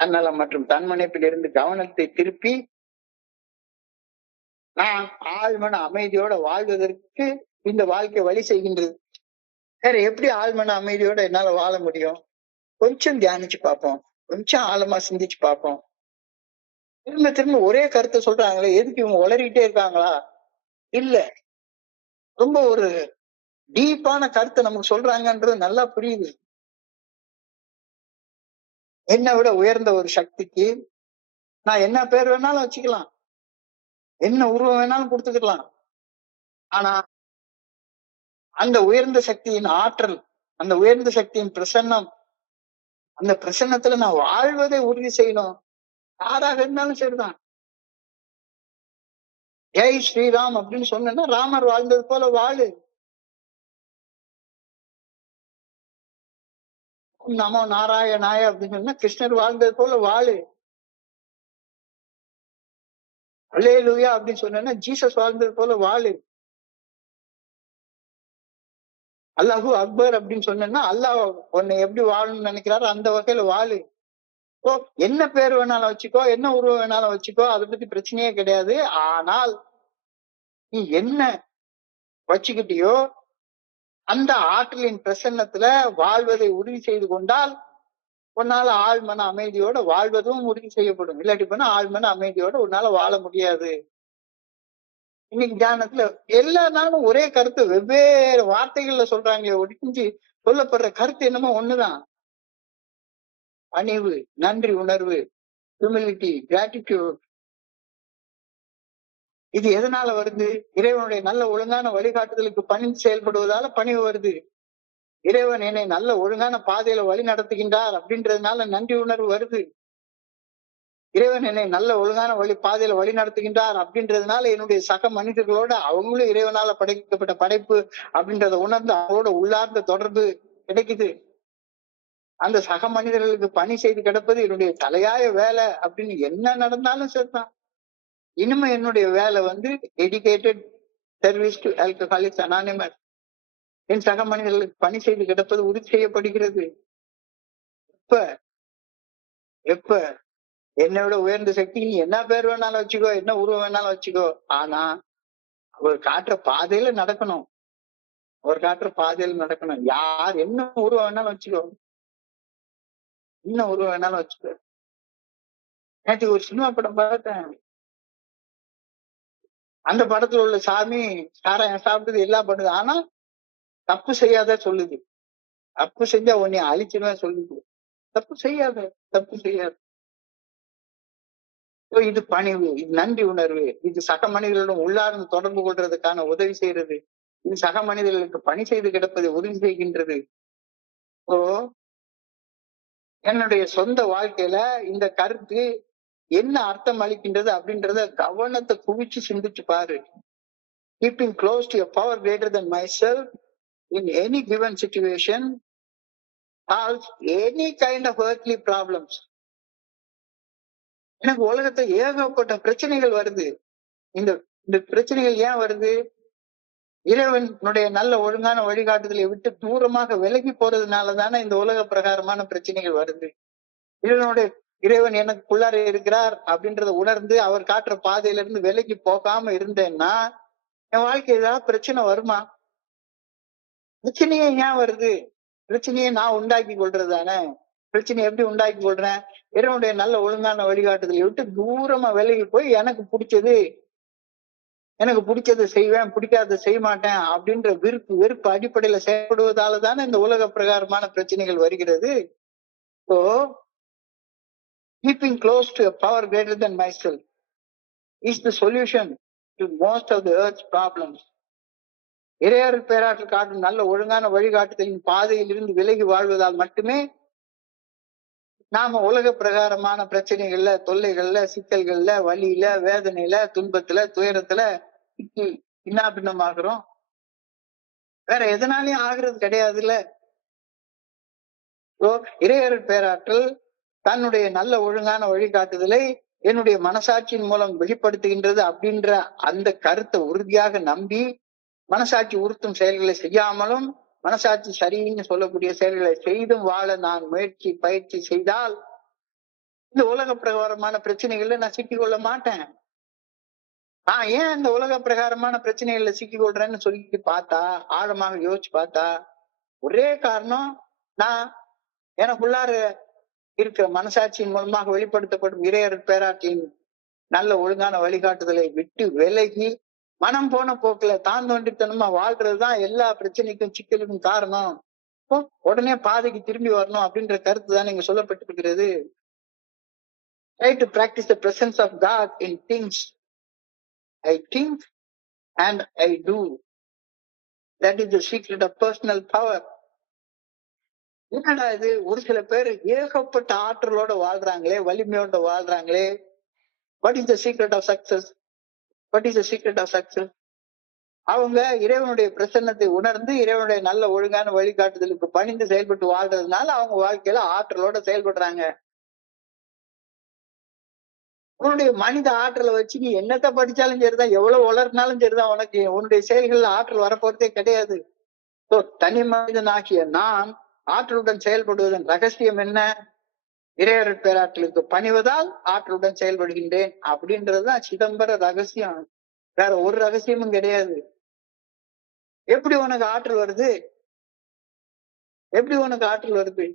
தன்னலம் மற்றும் தன்முனைப்பில் இருந்து கவனத்தை திருப்பி நான் ஆழ்மன அமைதியோட வாழ்வதற்கு இந்த வாழ்க்கை வழி செய்கின்றது. வேற எப்படி ஆழ்மன அமைதியோட என்னால வாழ முடியும்? கொஞ்சம் தியானிச்சு பார்ப்போம், கொஞ்சம் ஆழமா சிந்திச்சு பார்ப்போம். திரும்ப ஒரே கருத்தை சொல்றாங்களே, எதுக்கு இவங்க உளறிட்டே இருக்காங்களா? இல்ல, ரொம்ப ஒரு டீப்பான கருத்தை நமக்கு சொல்றாங்கன்றது நல்லா புரியுது. என்னை விட உயர்ந்த ஒரு சக்திக்கு நான் என்ன பேர் வேணாலும் வச்சுக்கலாம், என்ன உருவம் வேணாலும் கொடுத்துக்கலாம். ஆனா அந்த உயர்ந்த சக்தியின் ஆற்றல், அந்த உயர்ந்த சக்தியின் பிரசன்னம், அந்த பிரசன்னத்துல நான் வாழ்வதை உறுதி செய்யணும். யாராக இருந்தாலும் சரிதான். ஜெய் ஸ்ரீராம் அப்படின்னு சொன்னா ராமர் வாழ்ந்தது போல வாழு. நமோ நாராயணாய அப்படின்னு சொன்னா கிருஷ்ணர் வாழ்ந்தது போல வாழு. அல்லேலூயா அப்படின்னு சொன்னா ஜீசஸ் வாழ்ந்தது போல வாழு. அல்லாஹு அக்பர் அப்படின்னு சொன்னா அல்லாஹ் உன்னை எப்படி வாழணும்னு நினைக்கிறாரோ அந்த வகையில வாழு. ஓ, என்ன பேர் வேணாலும் வச்சுக்கோ, என்ன உருவம் வேணாலும் வச்சுக்கோ, அதை பத்தி பிரச்சனையே கிடையாது. ஆனால் நீ என்ன வச்சுக்கிட்டியோ அந்த ஆற்றலின் பிரசன்னத்துல வாழ்வதை உறுதி செய்து கொண்டால் உன்னால ஆழ்மன அமைதியோட வாழ்வதும் உறுதி செய்யப்படும். இல்லாட்டி போனா ஆழ்மன அமைதியோட உன்னால வாழ முடியாது. இன்னைக்கு தியானத்துல எல்லா நாளும் ஒரே கருத்து வெவ்வேறு வார்த்தைகள்ல சொல்றாங்களே ஒடிஞ்சு சொல்லப்படுற கருத்து என்னமோ ஒண்ணுதான். பணிவு, நன்றி உணர்வு, ஹியூமிலிட்டி, கிராட்டிடியூட். இது எதனால வருது? இறைவனுடைய நல்ல ஒழுங்கான வழிகாட்டுதலுக்கு பணிந்து செயல்படுவதால பணிவு வருது. இறைவன் என்னை நல்ல ஒழுங்கான பாதையில வழி நடத்துகின்றார் அப்படின்றதுனால நன்றி உணர்வு வருது. இறைவன் என்னை நல்ல ஒழுங்கான பாதையில வழி நடத்துகின்றார் அப்படின்றதுனால என்னுடைய சக மனிதர்களோட அவங்களும் இறைவனால படைக்கப்பட்ட படைப்பு அப்படின்றத உணர்ந்து அவங்களோட உள்ளார்ந்த தொடர்பு கிடைக்குது. அந்த சக மனிதர்களுக்கு பணி செய்து கிடப்பது என்னுடைய தலையாய வேலை அப்படின்னு என்ன நடந்தாலும் சரிதான். இனிமே என்னுடைய வேலை dedicated service to Alcoholics Anonymous. என் சக மனிதர்களுக்கு பணி செய்து கிடப்பது உறுதி செய்யப்படுகிறது. எப்ப எப்ப என்னோட உயர்ந்த சக்தி நீ என்ன பேர் வேணாலும் வச்சுக்கோ, என்ன உருவம் வேணாலும் வச்சுக்கோ, ஆனா அவர் காட்டுற பாதையில நடக்கணும். அவர் காட்டுற பாதையில நடக்கணும். யார் என்ன உருவம் வேணாலும் வச்சுக்கோ, என்ன உருவம் வேணாலும் வச்சுக்கோ. நேற்று ஒரு சினிமா படம் பார்த்தேன். அந்த படத்துல உள்ள சாமி சாராயம் சாப்பிட்டது எல்லாம் பண்ணுது. ஆனா தப்பு செய்யாத சொல்லுது. தப்பு செஞ்சா உன்னை அழிச்சுன்னு சொல்லுது. தப்பு செய்யாத, தப்பு செய்யாத. இது பணிவு, இது நன்றி உணர்வு, இது சக மனிதர்களுடன் உள்ளார்ந்து தொடர்பு கொள்றதுக்கான உதவி செய்யறது, இது சக மனிதர்களுக்கு பணி செய்து கிடப்பதை உறுதி செய்கின்றது. இப்போ என்னுடைய சொந்த வாழ்க்கையில இந்த கருத்து என்ன அர்த்தம் அளிக்கின்றது அப்படின்றத கவனத்தை குவிச்சு சிந்திச்சு பாரு. Keeping close to a power greater than myself in any given situation solves any kind of earthly problems. எனக்கு உலகத்தை ஏகப்பட்ட பிரச்சனைகள் வருது. இந்த பிரச்சனைகள் ஏன் வருது? இறைவனுடைய நல்ல ஒழுங்கான வழிகாட்டுதலை விட்டு தூரமாக விலகி போறதுனாலதானே இந்த உலக பிரகாரமான பிரச்சனைகள் வருது. இறைவன் எனக்குள்ளார இருக்கிறார் அப்படின்றத உணர்ந்து அவர் காட்டுற பாதையில இருந்து விலகி போகாம இருந்தேன்னா என் வாழ்க்கை ஏதாவது பிரச்சனை வருமா? பிரச்சனையே ஏன் வருது? பிரச்சனையை நான் உண்டாக்கி கொள்றதுதானே. பிரச்சனையை எப்படி உண்டாக்கி கொள்றேன்? இறைவனுடைய நல்ல ஒழுங்கான வழிகாட்டுதலை விட்டு தூரமா விலகி போய் எனக்கு பிடிச்சதை செய்வேன், பிடிக்காத செய்ய மாட்டேன் அப்படின்ற வெறுப்பு அடிப்படையில செயல்படுவதால தானே இந்த உலக பிரகாரமான பிரச்சனைகள் வருகிறது. So, keeping close to a power greater than myself is the solution to most of the earth's problems. இறையர் பேராற்றல் காட்டும் நல்ல ஒழுங்கான வழிகாட்டுதலின் பாதையில் இருந்து விலகி வாழ்வதால் மட்டுமே நாம உலக பிரகாரமான பிரச்சனைகள்ல, தொல்லைகள்ல, சிக்கல்கள்ல, வலியில, வேதனையில, துன்பத்துல, துயரத்துல பின்னமாகிறோம். வேற எதனாலையும் ஆகுறது கிடையாதுல்ல. இறையர் பேராற்றல் தன்னுடைய நல்ல ஒழுங்கான வழிகாட்டுதலை என்னுடைய மனசாட்சியின் மூலம் வெளிப்படுத்துகின்றது அப்படின்ற அந்த கருத்தை உறுதியாக நம்பி மனசாட்சி உறுத்தும் செயல்களை செய்யாமலும் மனசாட்சி சரின்னு சொல்லக்கூடிய செயல்களை செய்தும் வாழ நான் பயிற்சி செய்தால் இந்த உலக பிரகாரமான பிரச்சனைகள்ல நான் சிக்கிக்கொள்ள மாட்டேன். நான் ஏன் இந்த உலக பிரகாரமான பிரச்சனைகள்ல சிக்கிக்கொள்றேன்னு சொல்லிட்டு பார்த்தா, ஆழமாக யோசிச்சு பார்த்தா ஒரே காரணம், நான் எனக்குள்ளார இருக்கிற மனசாட்சியின் மூலமாக வெளிப்படுத்தப்படும் இறையர் பேராற்றின் நல்ல ஒழுங்கான வழிகாட்டுதலை விட்டு விலகி மனம் போன போக்குல தான் தோண்டித்தனமா வாழ்றதுதான் எல்லா பிரச்சனைக்கும் சிக்கலுக்கும் காரணம். உடனே பாதைக்கு திரும்பி வரணும் அப்படின்ற கருத்து தான் இங்க சொல்லப்பட்டிருக்கிறது. Try to practice the presence of God in things I think and I do. That is the secret of personal power. என்னடா இது, ஒரு சில பேர் ஏகப்பட்ட ஆற்றலோட வாழ்றாங்களே, வலிமையோட வாழ்றாங்களே. What is the secret of success? What is the secret of success? அவங்க இறைவனுடைய பிரசன்னத்தை உணர்ந்து இறைவனுடைய நல்ல ஒழுங்கான வழிகாட்டுதலுக்கு பணிந்து செயல்பட்டு வாழ்றதுனால அவங்க வாழ்க்கையில ஆற்றலோட செயல்படுறாங்க. உன்னுடைய மனித ஆற்றலை வச்சு நீ என்னத்த படிச்சாலும் சரிதான், எவ்வளவு வளர்னாலும் சரிதான், உனக்கு உன்னுடைய செயல்கள்ல ஆற்றல் வரப்போறதே கிடையாது. தனி மனிதனாகிய நான் ஆற்றலுடன் செயல்படுவதன் ரகசியம் என்ன? இறையருட் பேராற்றலுக்கு பணிவதால் ஆற்றலுடன் செயல்படுகின்றேன் அப்படின்றதுதான் சிதம்பர ரகசியம். வேற ஒரு ரகசியமும் கிடையாது. எப்படி உனக்கு ஆற்றல் வருது? எப்படி உனக்கு ஆற்றல் வருது?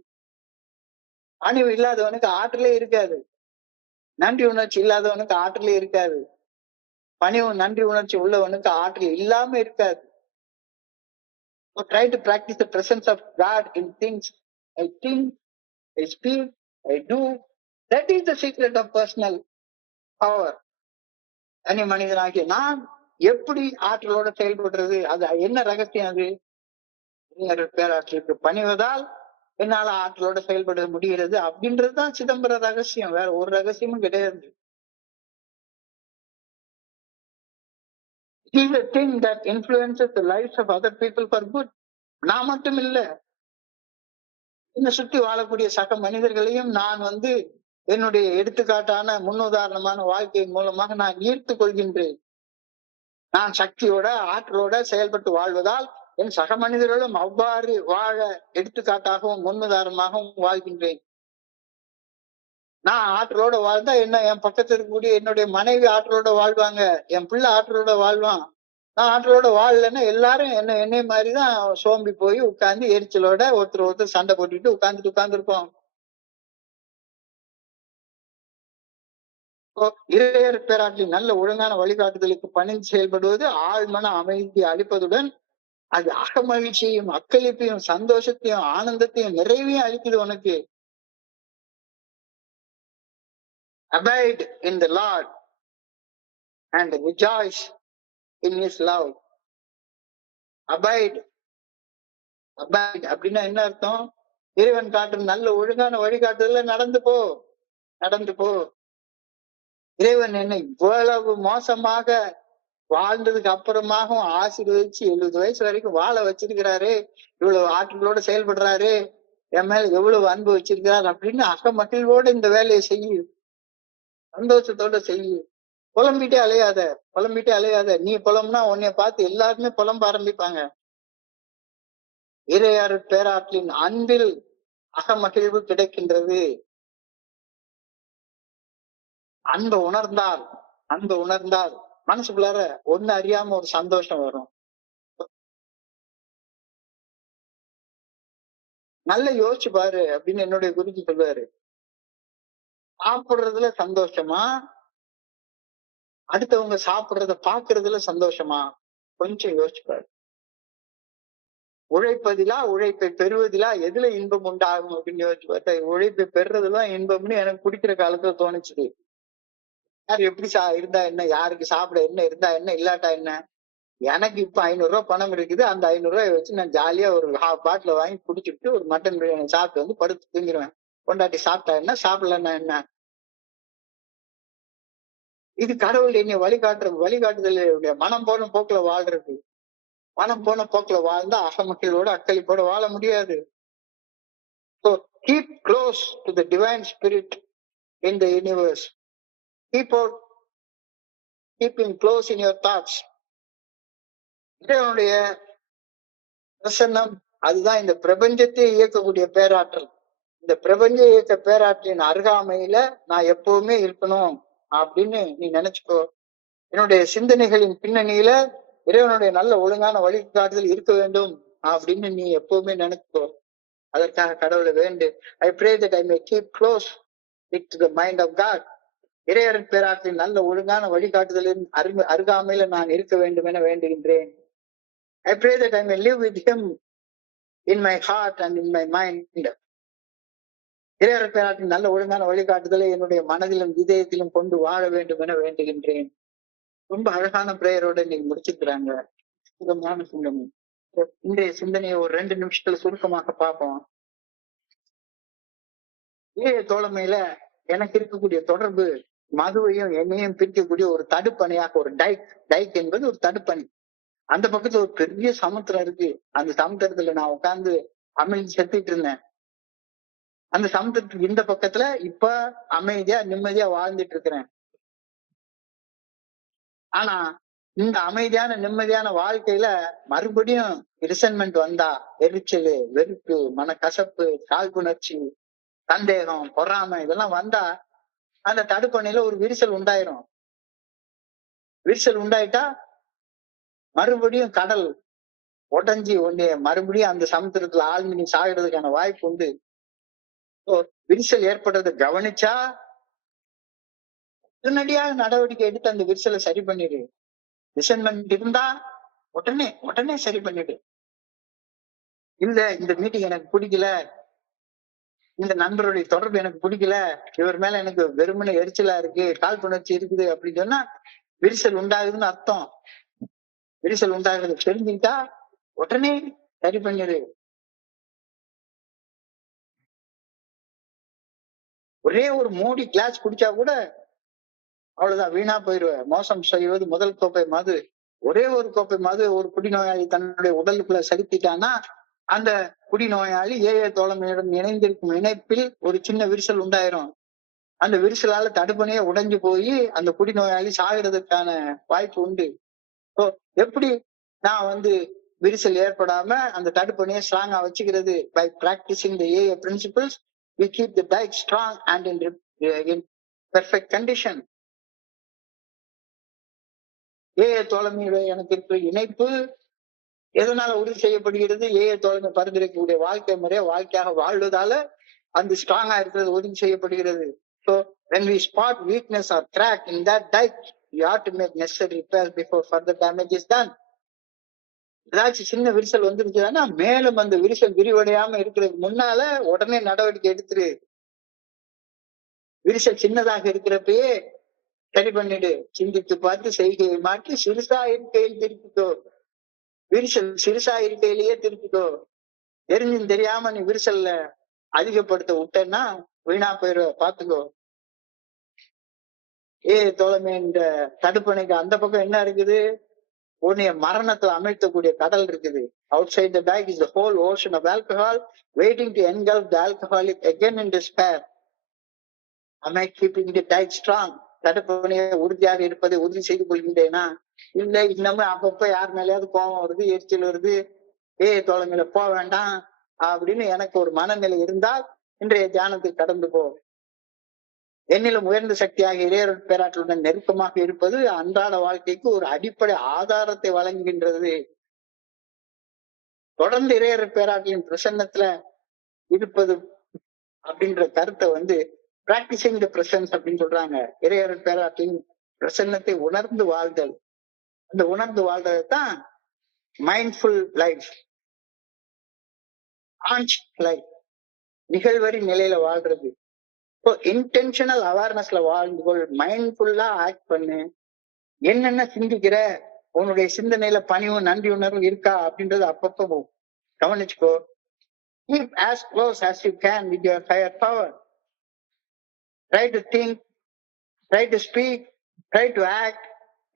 பணிவு இல்லாதவனுக்கு ஆற்றலே இருக்காது. நன்றி உணர்ச்சி இல்லாதவனுக்கு ஆற்றலே இருக்காது. பணிவு நன்றி உணர்ச்சி உள்ளவனுக்கு ஆற்றல் இல்லாம இருக்காது. So try to practice the presence of God in things I think, I speak, I do. That is the secret of personal power. தனி மனிதனாகிய நான் எப்படி ஆற்றலோட செயல்படுறது? அது என்ன ரகசியம்? அது பேராற்றலுக்கு பணிவதால் என்னால ஆற்றலோட செயல்பட முடிகிறது அப்படின்றதுதான் சிதம்பர ரகசியம். வேற ஒரு ரகசியமும் கிடையாது. It is a thing that influences the lives of other people for good. நான் மட்டும் இல்ல, என்னை சுற்றி வாழக்கூடிய சக மனிதர்களையும் நான் என்னுடைய எடுத்துக்காட்டான முன்னுதாரணமான வாழ்க்கையின் மூலமாக நான் ஈர்த்து கொள்கின்றேன். நான் சக்தியோட ஆற்றலோட செயல்பட்டு வாழ்வதால் என் சக மனிதர்களும் அவ்வாறு வாழ எடுத்துக்காட்டாகவும் முன்னுதாரணமாகவும் வாழ்கின்றேன். நான் ஆற்றலோட வாழ்ந்தா என் பக்கத்துல இருக்கக்கூடிய என்னுடைய மனைவி ஆற்றலோட வாழ்வாங்க, என் பிள்ளை ஆற்றலோட வாழ்வான். நான் ஆற்றலோட வாழலைன்னா எல்லாரும் என்னை மாதிரிதான் சோம்பி போய் உட்கார்ந்து எரிச்சலோட ஒருத்தர் சண்டை போட்டுட்டு உட்கார்ந்துருப்போம். இறையர் பேராற்றில் நல்ல ஒழுங்கான வழிகாட்டுதலுக்கு பணிந்து செயல்படுவது ஆழ்மன அமைதி அளிப்பதுடன் அது அகமகிழ்ச்சியையும் அக்களிப்பையும் சந்தோஷத்தையும் ஆனந்தத்தையும் நிறைவையும் அளிக்குது உனக்கு. Abide in the Lord and rejoice in His love. Abide அப்படின்னா என்ன அர்த்தம்? இறைவன் காட்டும் நல்ல ஒழுங்கான வழிகாட்டுதல நடந்து போ. இறைவன் என்னை இவ்வளவு மோசமாக வாழ்ந்ததுக்கு அப்புறமாகவும் ஆசீர்வதிச்சு 70 வயசு வரைக்கும் வாழ வச்சிருக்கிறாரு, இவ்வளவு ஆற்றலோட செயல்படுறாரு, என் மேல எவ்வளவு அன்பு வச்சிருக்கிறார் அப்படின்னு அகமகிழ்வோட இந்த வேலையை செய்யு, சந்தோஷத்தோட செய்யு. புலம்பிட்டே அலையாத. நீ புலம்புனா உன்னைய பார்த்து எல்லாருமே புலம்ப ஆரம்பிப்பாங்க. இறையாறு பேராற்றின் அன்பில் அகமகிழ்வு கிடைக்கின்றது. அன்பை உணர்ந்தால் மனசுக்குள்ளார ஒண்ணு அறியாம ஒரு சந்தோஷம் வரும். நல்லா யோசிச்சு பாரு அப்படின்னு என்னுடைய குருஜி சொல்லுவாரு. சாப்பிடுறதுல சந்தோஷமா, அடுத்தவங்க சாப்பிடுறத பாக்குறதுல சந்தோஷமா? கொஞ்சம் யோசிச்சு பாரு. உழைப்பதிலா உழைப்பை பெறுவதிலா எதுல இன்பம் உண்டாகும் அப்படின்னு யோசிச்சு பார்த்தா உழைப்பை பெறுறதுலாம் இன்பம்னு எனக்கு குடிக்கிற காலத்துல தோணுச்சு. யார் எப்படி இருந்தா என்ன, யாருக்கு சாப்பிட என்ன இருந்தா என்ன, இல்லாட்டா என்ன? எனக்கு இப்ப 500 ரூபாய் பணம் இருக்குது, அந்த 500 ரூபாய் வச்சு நான் ஜாலியா ஒரு பாட்டில வாங்கி குடிச்சுட்டு ஒரு மட்டன் பிரியாணி சாப்பிட்டு படுத்து தூங்கிடுவேன். கொண்டாட்டி சாப்பிட்டா என்ன, சாப்பிடலன்னா என்ன? இது கடவுள் என்னை வழிகாட்டுதல். மனம் போன போக்குல வாழ்றது. மனம் போன போக்குல வாழ்ந்தா அகமகிழ்வோட அக்களிப்போட வாழ முடியாது. So keep close to the divine spirit in the universe. Keep him close in your thoughts. இறைவனுடைய பிரசன்னம் அதுதான் இந்த பிரபஞ்சத்தை இயக்கக்கூடிய பேராற்றல். இந்த பிரபஞ்ச இயக்க பேராற்றலின் அருகாமையில நான் எப்பவுமே இருக்கணும் அப்படின்னு நீ நினைச்சுக்கோ. என்னுடைய சிந்தனைகளின் பின்னணியில இறைவனுடைய நல்ல ஒழுங்கான வழிகாட்டுதல் இருக்க வேண்டும் அப்படின்னு நீ எப்பவுமே நினைச்சுக்கோ. அதற்காக கடவுளை வேண்டு. I pray that I may keep close to the mind of God. இறையரின் பேராற்றின் நல்ல ஒழுங்கான வழிகாட்டுதலின் அருகாமையில நான் இருக்க வேண்டும் என வேண்டுகின்றேன். I pray that I may live with him in my heart and in my mind. இறையரின் பேராற்றின் நல்ல ஒழுங்கான வழிகாட்டுதலை என்னுடைய மனதிலும் இதயத்திலும் கொண்டு வாழ வேண்டும் என வேண்டுகின்றேன். ரொம்ப அழகான பிரேயரோட நீங்க முடிச்சிருக்கிறாங்க. சுத்தமான சிந்தனை. இன்றைய சிந்தனையை ஒரு 2 நிமிஷத்துல சுருக்கமாக பார்ப்போம். இளைய தோழமையில எனக்கு இருக்கக்கூடிய தொடர்பு மதுவையும் எண்ணெயும் பிரிக்கக்கூடிய ஒரு தடுப்பணையாக ஒரு டைக். டைக் என்பது ஒரு தடுப்பணை. அந்த பக்கத்துல ஒரு பெரிய சமுத்திரம் இருக்கு. அந்த சமுத்திரத்துல நான் உட்கார்ந்து அமிழ்ந்து செத்துட்டு இருந்தேன். அந்த சமுத்திரத்துக்கு இந்த பக்கத்துல இப்ப அமைதியா நிம்மதியா வாழ்ந்துட்டு இருக்கிறேன். ஆனா இந்த அமைதியான நிம்மதியான வாழ்க்கையில மறுபடியும் ரிசன்மெண்ட் வந்தா, எரிச்சல், வெறுப்பு, மனக்கசப்பு, காழ்ப்புணர்ச்சி, சந்தேகம், பொறாமை இதெல்லாம் வந்தா அந்த தடுப்பணையில ஒரு விரிசல் உண்டாயிரும். விரிசல் உண்டாயிட்டா மறுபடியும் கடல் உடைஞ்சி ஒண்ணு மறுபடியும் அந்த சமுத்திரத்துல ஆழ்மீனி சாகிறதுக்கான வாய்ப்பு உண்டு. விரிசல் ஏற்படுறதை கவனிச்சா உடனடியாக நடவடிக்கை எடுத்து அந்த விரிசலை சரி பண்ணிடு. ரிசன்மெண்ட் இருந்தா உடனே உடனே சரி பண்ணிடு. இல்ல இந்த மீட்டிங் எனக்கு பிடிக்கல, இந்த நண்பருடைய தொடர்பு எனக்கு பிடிக்கல, இவர் மேல எனக்கு வெறுமனே எரிச்சலா இருக்கு, காழ்ப்புணர்ச்சி இருக்குது அப்படின்னு சொன்னா விரிசல் உண்டாகுதுன்னு அர்த்தம். விரிசல் உண்டாகுறது தெரிஞ்சுக்கிட்டா உடனே சரி பண்ணிடு. ஒரே ஒரு மூடி கிளாஸ் குடிச்சா கூட அவ்வளவுதான், வீணா போயிருவேன். மோசம் செய்வது முதல் கோப்பை மது. ஒரே ஒரு கோப்பை மது ஒரு குடிநோயாளி தன்னுடைய உடலுக்குள்ள செலுத்திட்டான்னா அந்த குடிநோயாளி ஏழை தோழமையுடன் இணைந்திருக்கும் இணைப்பில் ஒரு சின்ன விரிசல் உண்டாயிரும். அந்த விரிசலால தடுப்பணையே உடைஞ்சு போய் அந்த குடிநோயாளி சாகிறதுக்கான வாய்ப்பு உண்டு. ஸோ எப்படி நான் விரிசல் ஏற்படாம அந்த தடுப்பணையை ஸ்ட்ராங்கா வச்சுக்கிறது? By practising the AA principles we keep the dike strong and in perfect condition. AA தோழமையுடைய எனக்கு இருக்கிற இணைப்பு எதனால உறுதி செய்யப்படுகிறது? ஏஏ தோழமை பரிந்துரைக்கக்கூடிய வாழ்க்கை முறையை வாழ்க்கையாக வாழ்வதால அந்த ஸ்ட்ராங்கா இருக்கிறது உறுதி செய்யப்படுகிறது. So when we spot weakness or crack in that dike, we ought to make necessary repairs before further damage is done. ஏதாச்சும் சின்ன விரிசல் வந்துருச்சுன்னா மேலும் அந்த விரிசல் விரிவடையாம இருக்கிறதுக்கு முன்னால உடனே நடவடிக்கை எடுத்துரு. விரிசல் சின்னதாக இருக்கிறப்பயே சரி பண்ணிடு. சிந்தித்து பார்த்து செய்கையை மாற்றி சிறுசா இருக்கையில் திருப்பிக்கோ. விரிசல் சிறுசா இருக்கையிலேயே திருப்பிக்கோ. தெரிஞ்சும் தெரியாம நீ விரிசல்ல அதிகப்படுத்த விட்டேன்னா வீணா போயிடுவ, பாத்துக்கோ. தோழமை இந்த தடுப்பணைக்கு அந்த பக்கம் என்ன இருக்குது? உன்னைய மரணத்துல அமிழ்த்தக்கூடிய கடல் இருக்குது. Outside the dike is the whole ocean of alcohol waiting to engulf the alcoholic again in despair. Am I keeping the dike strong? தடுப்பணையை உறுதியாக இருப்பதை உறுதி செய்து கொள்கின்றேனா? இல்ல இன்னமும் அப்பப்ப யார் மேலேயாவது கோபம் வருது, எரிச்சல் வருது, தோழமையில போக வேண்டாம் அப்படின்னு எனக்கு ஒரு மனநிலை இருந்தால் இன்றைய தியானத்துக்கு கடந்து போ. என்னிலும் உயர்ந்த சக்தியாக இறையருள் பேராற்றலுடன் நெருக்கமாக இருப்பது அன்றாட வாழ்க்கைக்கு ஒரு அடிப்படை ஆதாரத்தை வழங்குகின்றது. தொடர்ந்து இறையருள் பேராற்றலின் பிரசன்னத்துல இருப்பது அப்படின்ற கருத்தை பிராக்டிசிங் தி பிரசன்ஸ் அப்படின்னு சொல்றாங்க. இறையருள் பேராற்றலின் பிரசன்னத்தை உணர்ந்து வாழ்தல். அந்த உணர்ந்து வாழ்றதுதான் மைண்ட்ஃபுல் லைஃப், கான்ஷியஸ் லைஃப், நிகழ்வரி நிலையில வாழ்றது. இன்டென்ஷனல் அவேர்னஸ்ல வாழ்ந்து கொள், மைண்ட்ஃபுல்லா ஆக்ட் பண்ணு. என்னென்ன சிந்திக்கிற, உன்னுடைய சிந்தனையில பணிவு நன்றி உணர்வு இருக்கா அப்படின்றது அப்பப்போ கவனிச்சுக்கோ. Keep as close as you can with your higher power. Try to think, try to speak, try to act,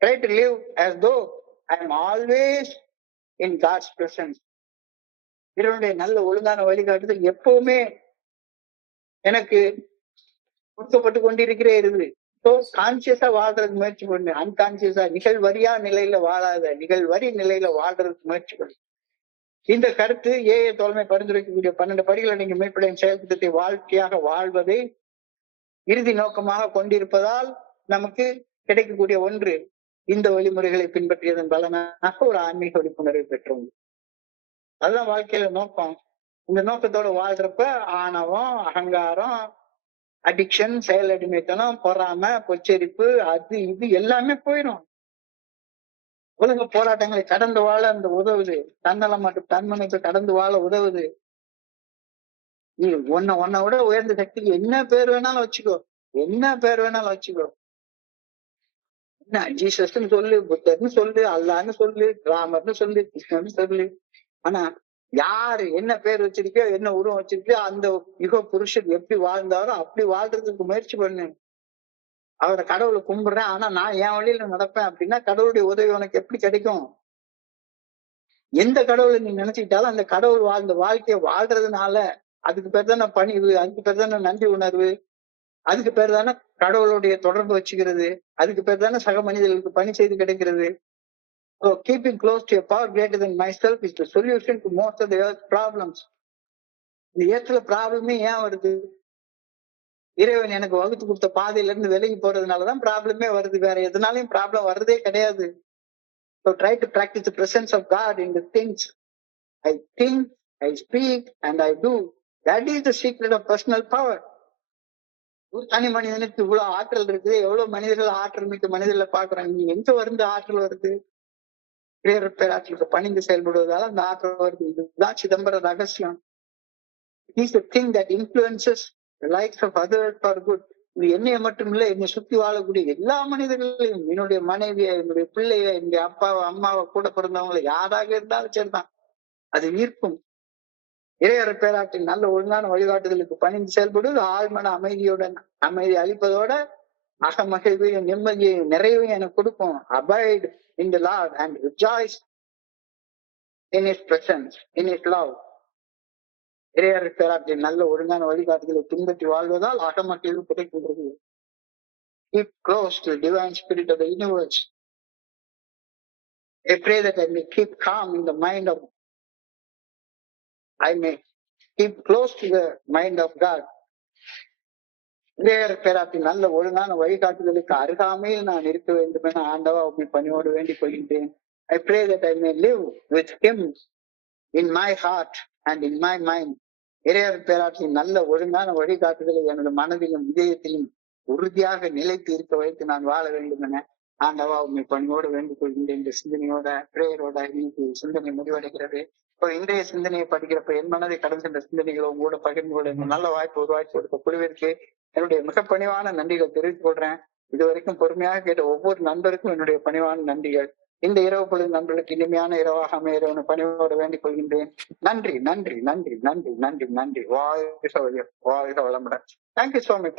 try to live as though I am always in God's presence. இதனுடைய நல்ல ஒழுங்கான வழிகாட்டுதல் எப்பவுமே எனக்கு கொடுக்கப்பட்டு கொண்டிருக்கிறே இருக்குது. ஸோ கான்சியஸா வாழ்றதுக்கு முயற்சி பண்ணு. அன்கான்சியஸா நிகழ்வரியா நிலையில வாழாத, நிகழ்வரி நிலையில வாழ்றதுக்கு முயற்சி பண்ணு. இந்த கருத்து ஏஏ தோழமை பரிந்துரைக்கக்கூடிய 12 படிகளை நீங்க மேற்படையும் செயல் திட்டத்தை வாழ்க்கையாக வாழ்வதை இறுதி நோக்கமாக கொண்டிருப்பதால் நமக்கு கிடைக்கக்கூடிய ஒன்று. இந்த வழிமுறைகளை பின்பற்றியதன் பலனாக ஒரு ஆன்மீக விழிப்புணர்வை பெற்றோம். அதுதான் வாழ்க்கையில நோக்கம். இந்த நோக்கத்தோட வாழ்றப்ப ஆணவம், அகங்காரம், அடிக்ஷன், செயல் அடிமைத்தனம், பொறாமை, பொச்சரிப்பு, அது இது எல்லாமே போயிடும். உலக போராட்டங்களை கடந்து வாழ அந்த உதவுது. தன்னலம் மற்றும் தன்மனைக்கு கடந்து வாழ உதவுது. நீ உன்னை விட உயர்ந்த சக்திக்கு என்ன பேர் வேணாலும் வச்சுக்கோ, என்ன பேர் வேணாலும் வச்சுக்கோ. என்ன ஜீசஸ்ன்னு சொல்லு, புத்தர்னு சொல்லு, அல்லான்னு சொல்லு, ராமர்னு சொல்லு, கிருஷ்ணன்னு சொல்லு. ஆனா யாரு என்ன பேர் வச்சிருக்கோ, என்ன உருவம் வச்சிருக்கோ, அந்த யுக புருஷன் எப்படி வாழ்ந்தாரோ அப்படி வாழ்றதுக்கு முயற்சி பண்ணு. அவரை கடவுளை கும்பிடுறேன், ஆனா நான் என் வழியில நடப்பேன் அப்படின்னா கடவுளுடைய உதவி உனக்கு எப்படி கிடைக்கும்? எந்த கடவுளை நீ நினைச்சுக்கிட்டாலும் அந்த கடவுள் வாழ்ந்த வாழ்க்கையை வாழ்றதுனால அதுக்கு பேர் தானே பணிவு, அதுக்கு பேர் தானே நன்றி உணர்வு, அதுக்கு பேர் தானே கடவுளுடைய தொடர்பு வச்சுக்கிறது, அதுக்கு பேர் தானே சக மனிதர்களுக்கு பணி செய்து கிடைக்கிறது. So keeping close to a power greater than myself is the solution to most of the earth's problems. இந்த ஏத்துல ப்ராப்ளமே ஏன் வருது? இறைவன் எனக்கு வகுத்து கொடுத்த பாதையில இருந்து விலகி போறதுனாலதான் ப்ராப்ளமே வருது. வேற எதனாலையும் ப்ராப்ளம் வர்றதே கிடையாது. So try to practice the presence of God in the things I think, I speak and I do. That is the secret of personal power. ஒரு தனி மனிதனுக்கு இவ்வளவு ஆற்றல் இருக்கு. எவ்வளவு மனிதர்கள் ஆற்றல் மிக்க மனிதர்களை பாக்குறாங்க. நீங்க எங்க வருது ஆற்றல் வருது? பேராற்றலுக்கு பணிந்து செயல்படுவதால அந்த ஆற்றல் வருது. இதுதான் சிதம்பர ரகசியம். It is the thing that influences the lives of others for good. இது என்னைய மட்டும் இல்ல, என்னை சுத்தி வாழக்கூடிய எல்லா மனிதர்களையும், என்னுடைய மனைவியை, என்னுடைய பிள்ளைய, என்னுடைய அப்பாவை, அம்மாவை, கூட பிறந்தவங்களை யாராக இருந்தாலும் சரிதான், அது ஈர்க்கும். இறையற பேராற்றின் நல்ல ஒழுங்கான வழிகாட்டுதலுக்கு பணிந்து செயல்படுவது ஆழ்மன அமைதியுடன் அமைதி அளிப்பதோட அகமகிழ்வையும் நிம்மதியையும் நிறைவையும் எனக்கு கொடுக்கும். Abide in the Lord and rejoice in His presence, in His love. இறையற பேராற்றின் நல்ல ஒழுங்கான வழிகாட்டுதலை பின்பற்றி வாழ்வதால் அகமகிழ்வு கிடைக்கின்றது. Keep close to the divine spirit of the universe. I pray that I may keep calm in the mind of I may keep close to the mind of God. இறையற பேராற்றின் நல்ல ஒழுங்கான வழிகாட்டுதலுக்கு அருகாமையில் நான் இருக்க வேண்டும் என ஆண்டவா உம்மை பணியோடு வேண்டிக் கொள்கின்றேன். I pray that I may live with Him in my heart and in my mind. இறையற பேராற்றின் நல்ல ஒழுங்கான வழிகாட்டுதலை எனது மனதிலும் இதயத்திலும் உறுதியாக நிலைத்து இருக்க வைத்து நான் வாழ வேண்டும் என ஆண்டவா உண்மை பணியோடு வேண்டிக் கொள்கின்றேன். இந்த சிந்தனையோட பிரேயரோட இன்னைக்கு சிந்தனை முடிவடைகிறது. இப்போ இன்றைய சிந்தனையை படிக்கிறப்ப என் மனதை கடந்து சென்ற சிந்தனைகளை உங்களோட பகிர்ந்து கொள்ள நல்ல வாய்ப்பு உருவாக்கி கொடுத்த குழுவிற்கு என்னுடைய மிக பணிவான நன்றிகள் தெரிவித்துக் கொள்றேன். இதுவரைக்கும் பொறுமையாக கேட்ட ஒவ்வொரு நண்பருக்கும் என்னுடைய பணிவான நன்றிகள். இந்த இரவு பொழுது நண்பர்களுக்கு இனிமையான இரவாக அமைய பணிவோடு வேண்டிக் கொள்கின்றேன். நன்றி நன்றி நன்றி நன்றி நன்றி நன்றி. வாழ்க வளமுடன். Thank you so much.